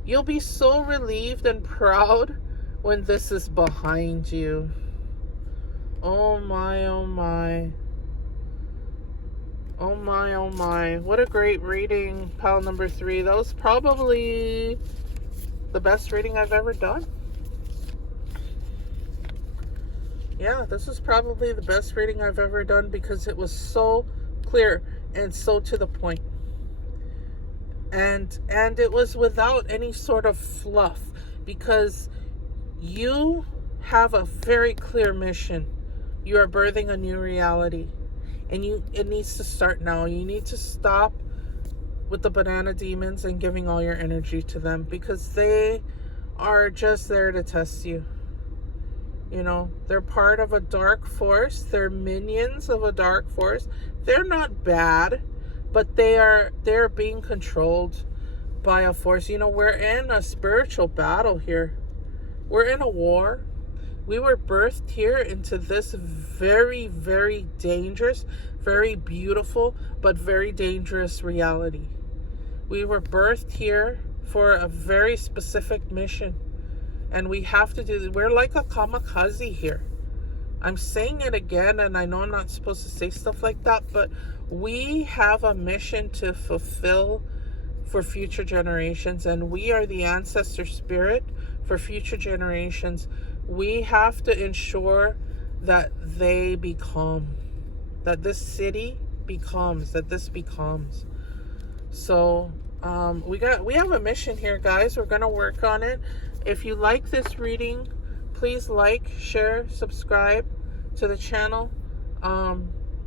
You'll be so relieved and proud when this is behind you. Oh my, oh my. Oh my, oh my. What a great reading, pile number 3. That was probably the best reading I've ever done. Yeah, this was probably the best reading I've ever done because it was so clear and so to the point. And it was without any sort of fluff, because you have a very clear mission. You are birthing a new reality, and it needs to start now. You need to stop with the banana demons and giving all your energy to them, because they are just there to test you. You know, they're part of a dark force. They're minions of a dark force. They're not bad, but they're being controlled by a force. You know, we're in a spiritual battle here. We're in a war. We were birthed here into this very, very dangerous, very beautiful, but very dangerous reality. We were birthed here for a very specific mission. And we have to do, we're like a kamikaze here. I'm saying it again, and I know I'm not supposed to say stuff like that, but we have a mission to fulfill for future generations, and we are the ancestor spirit for future generations. We have to ensure that they become, that this city becomes, that this becomes. So we have a mission here, guys. We're gonna work on it. If you like this reading, please like, share, subscribe to the channel.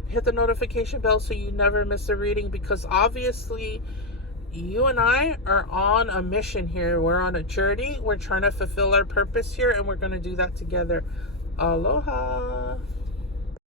Hit the notification bell so you never miss a reading, because obviously you and I are on a mission here. We're on a journey. We're trying to fulfill our purpose here, and we're going to do that together. Aloha.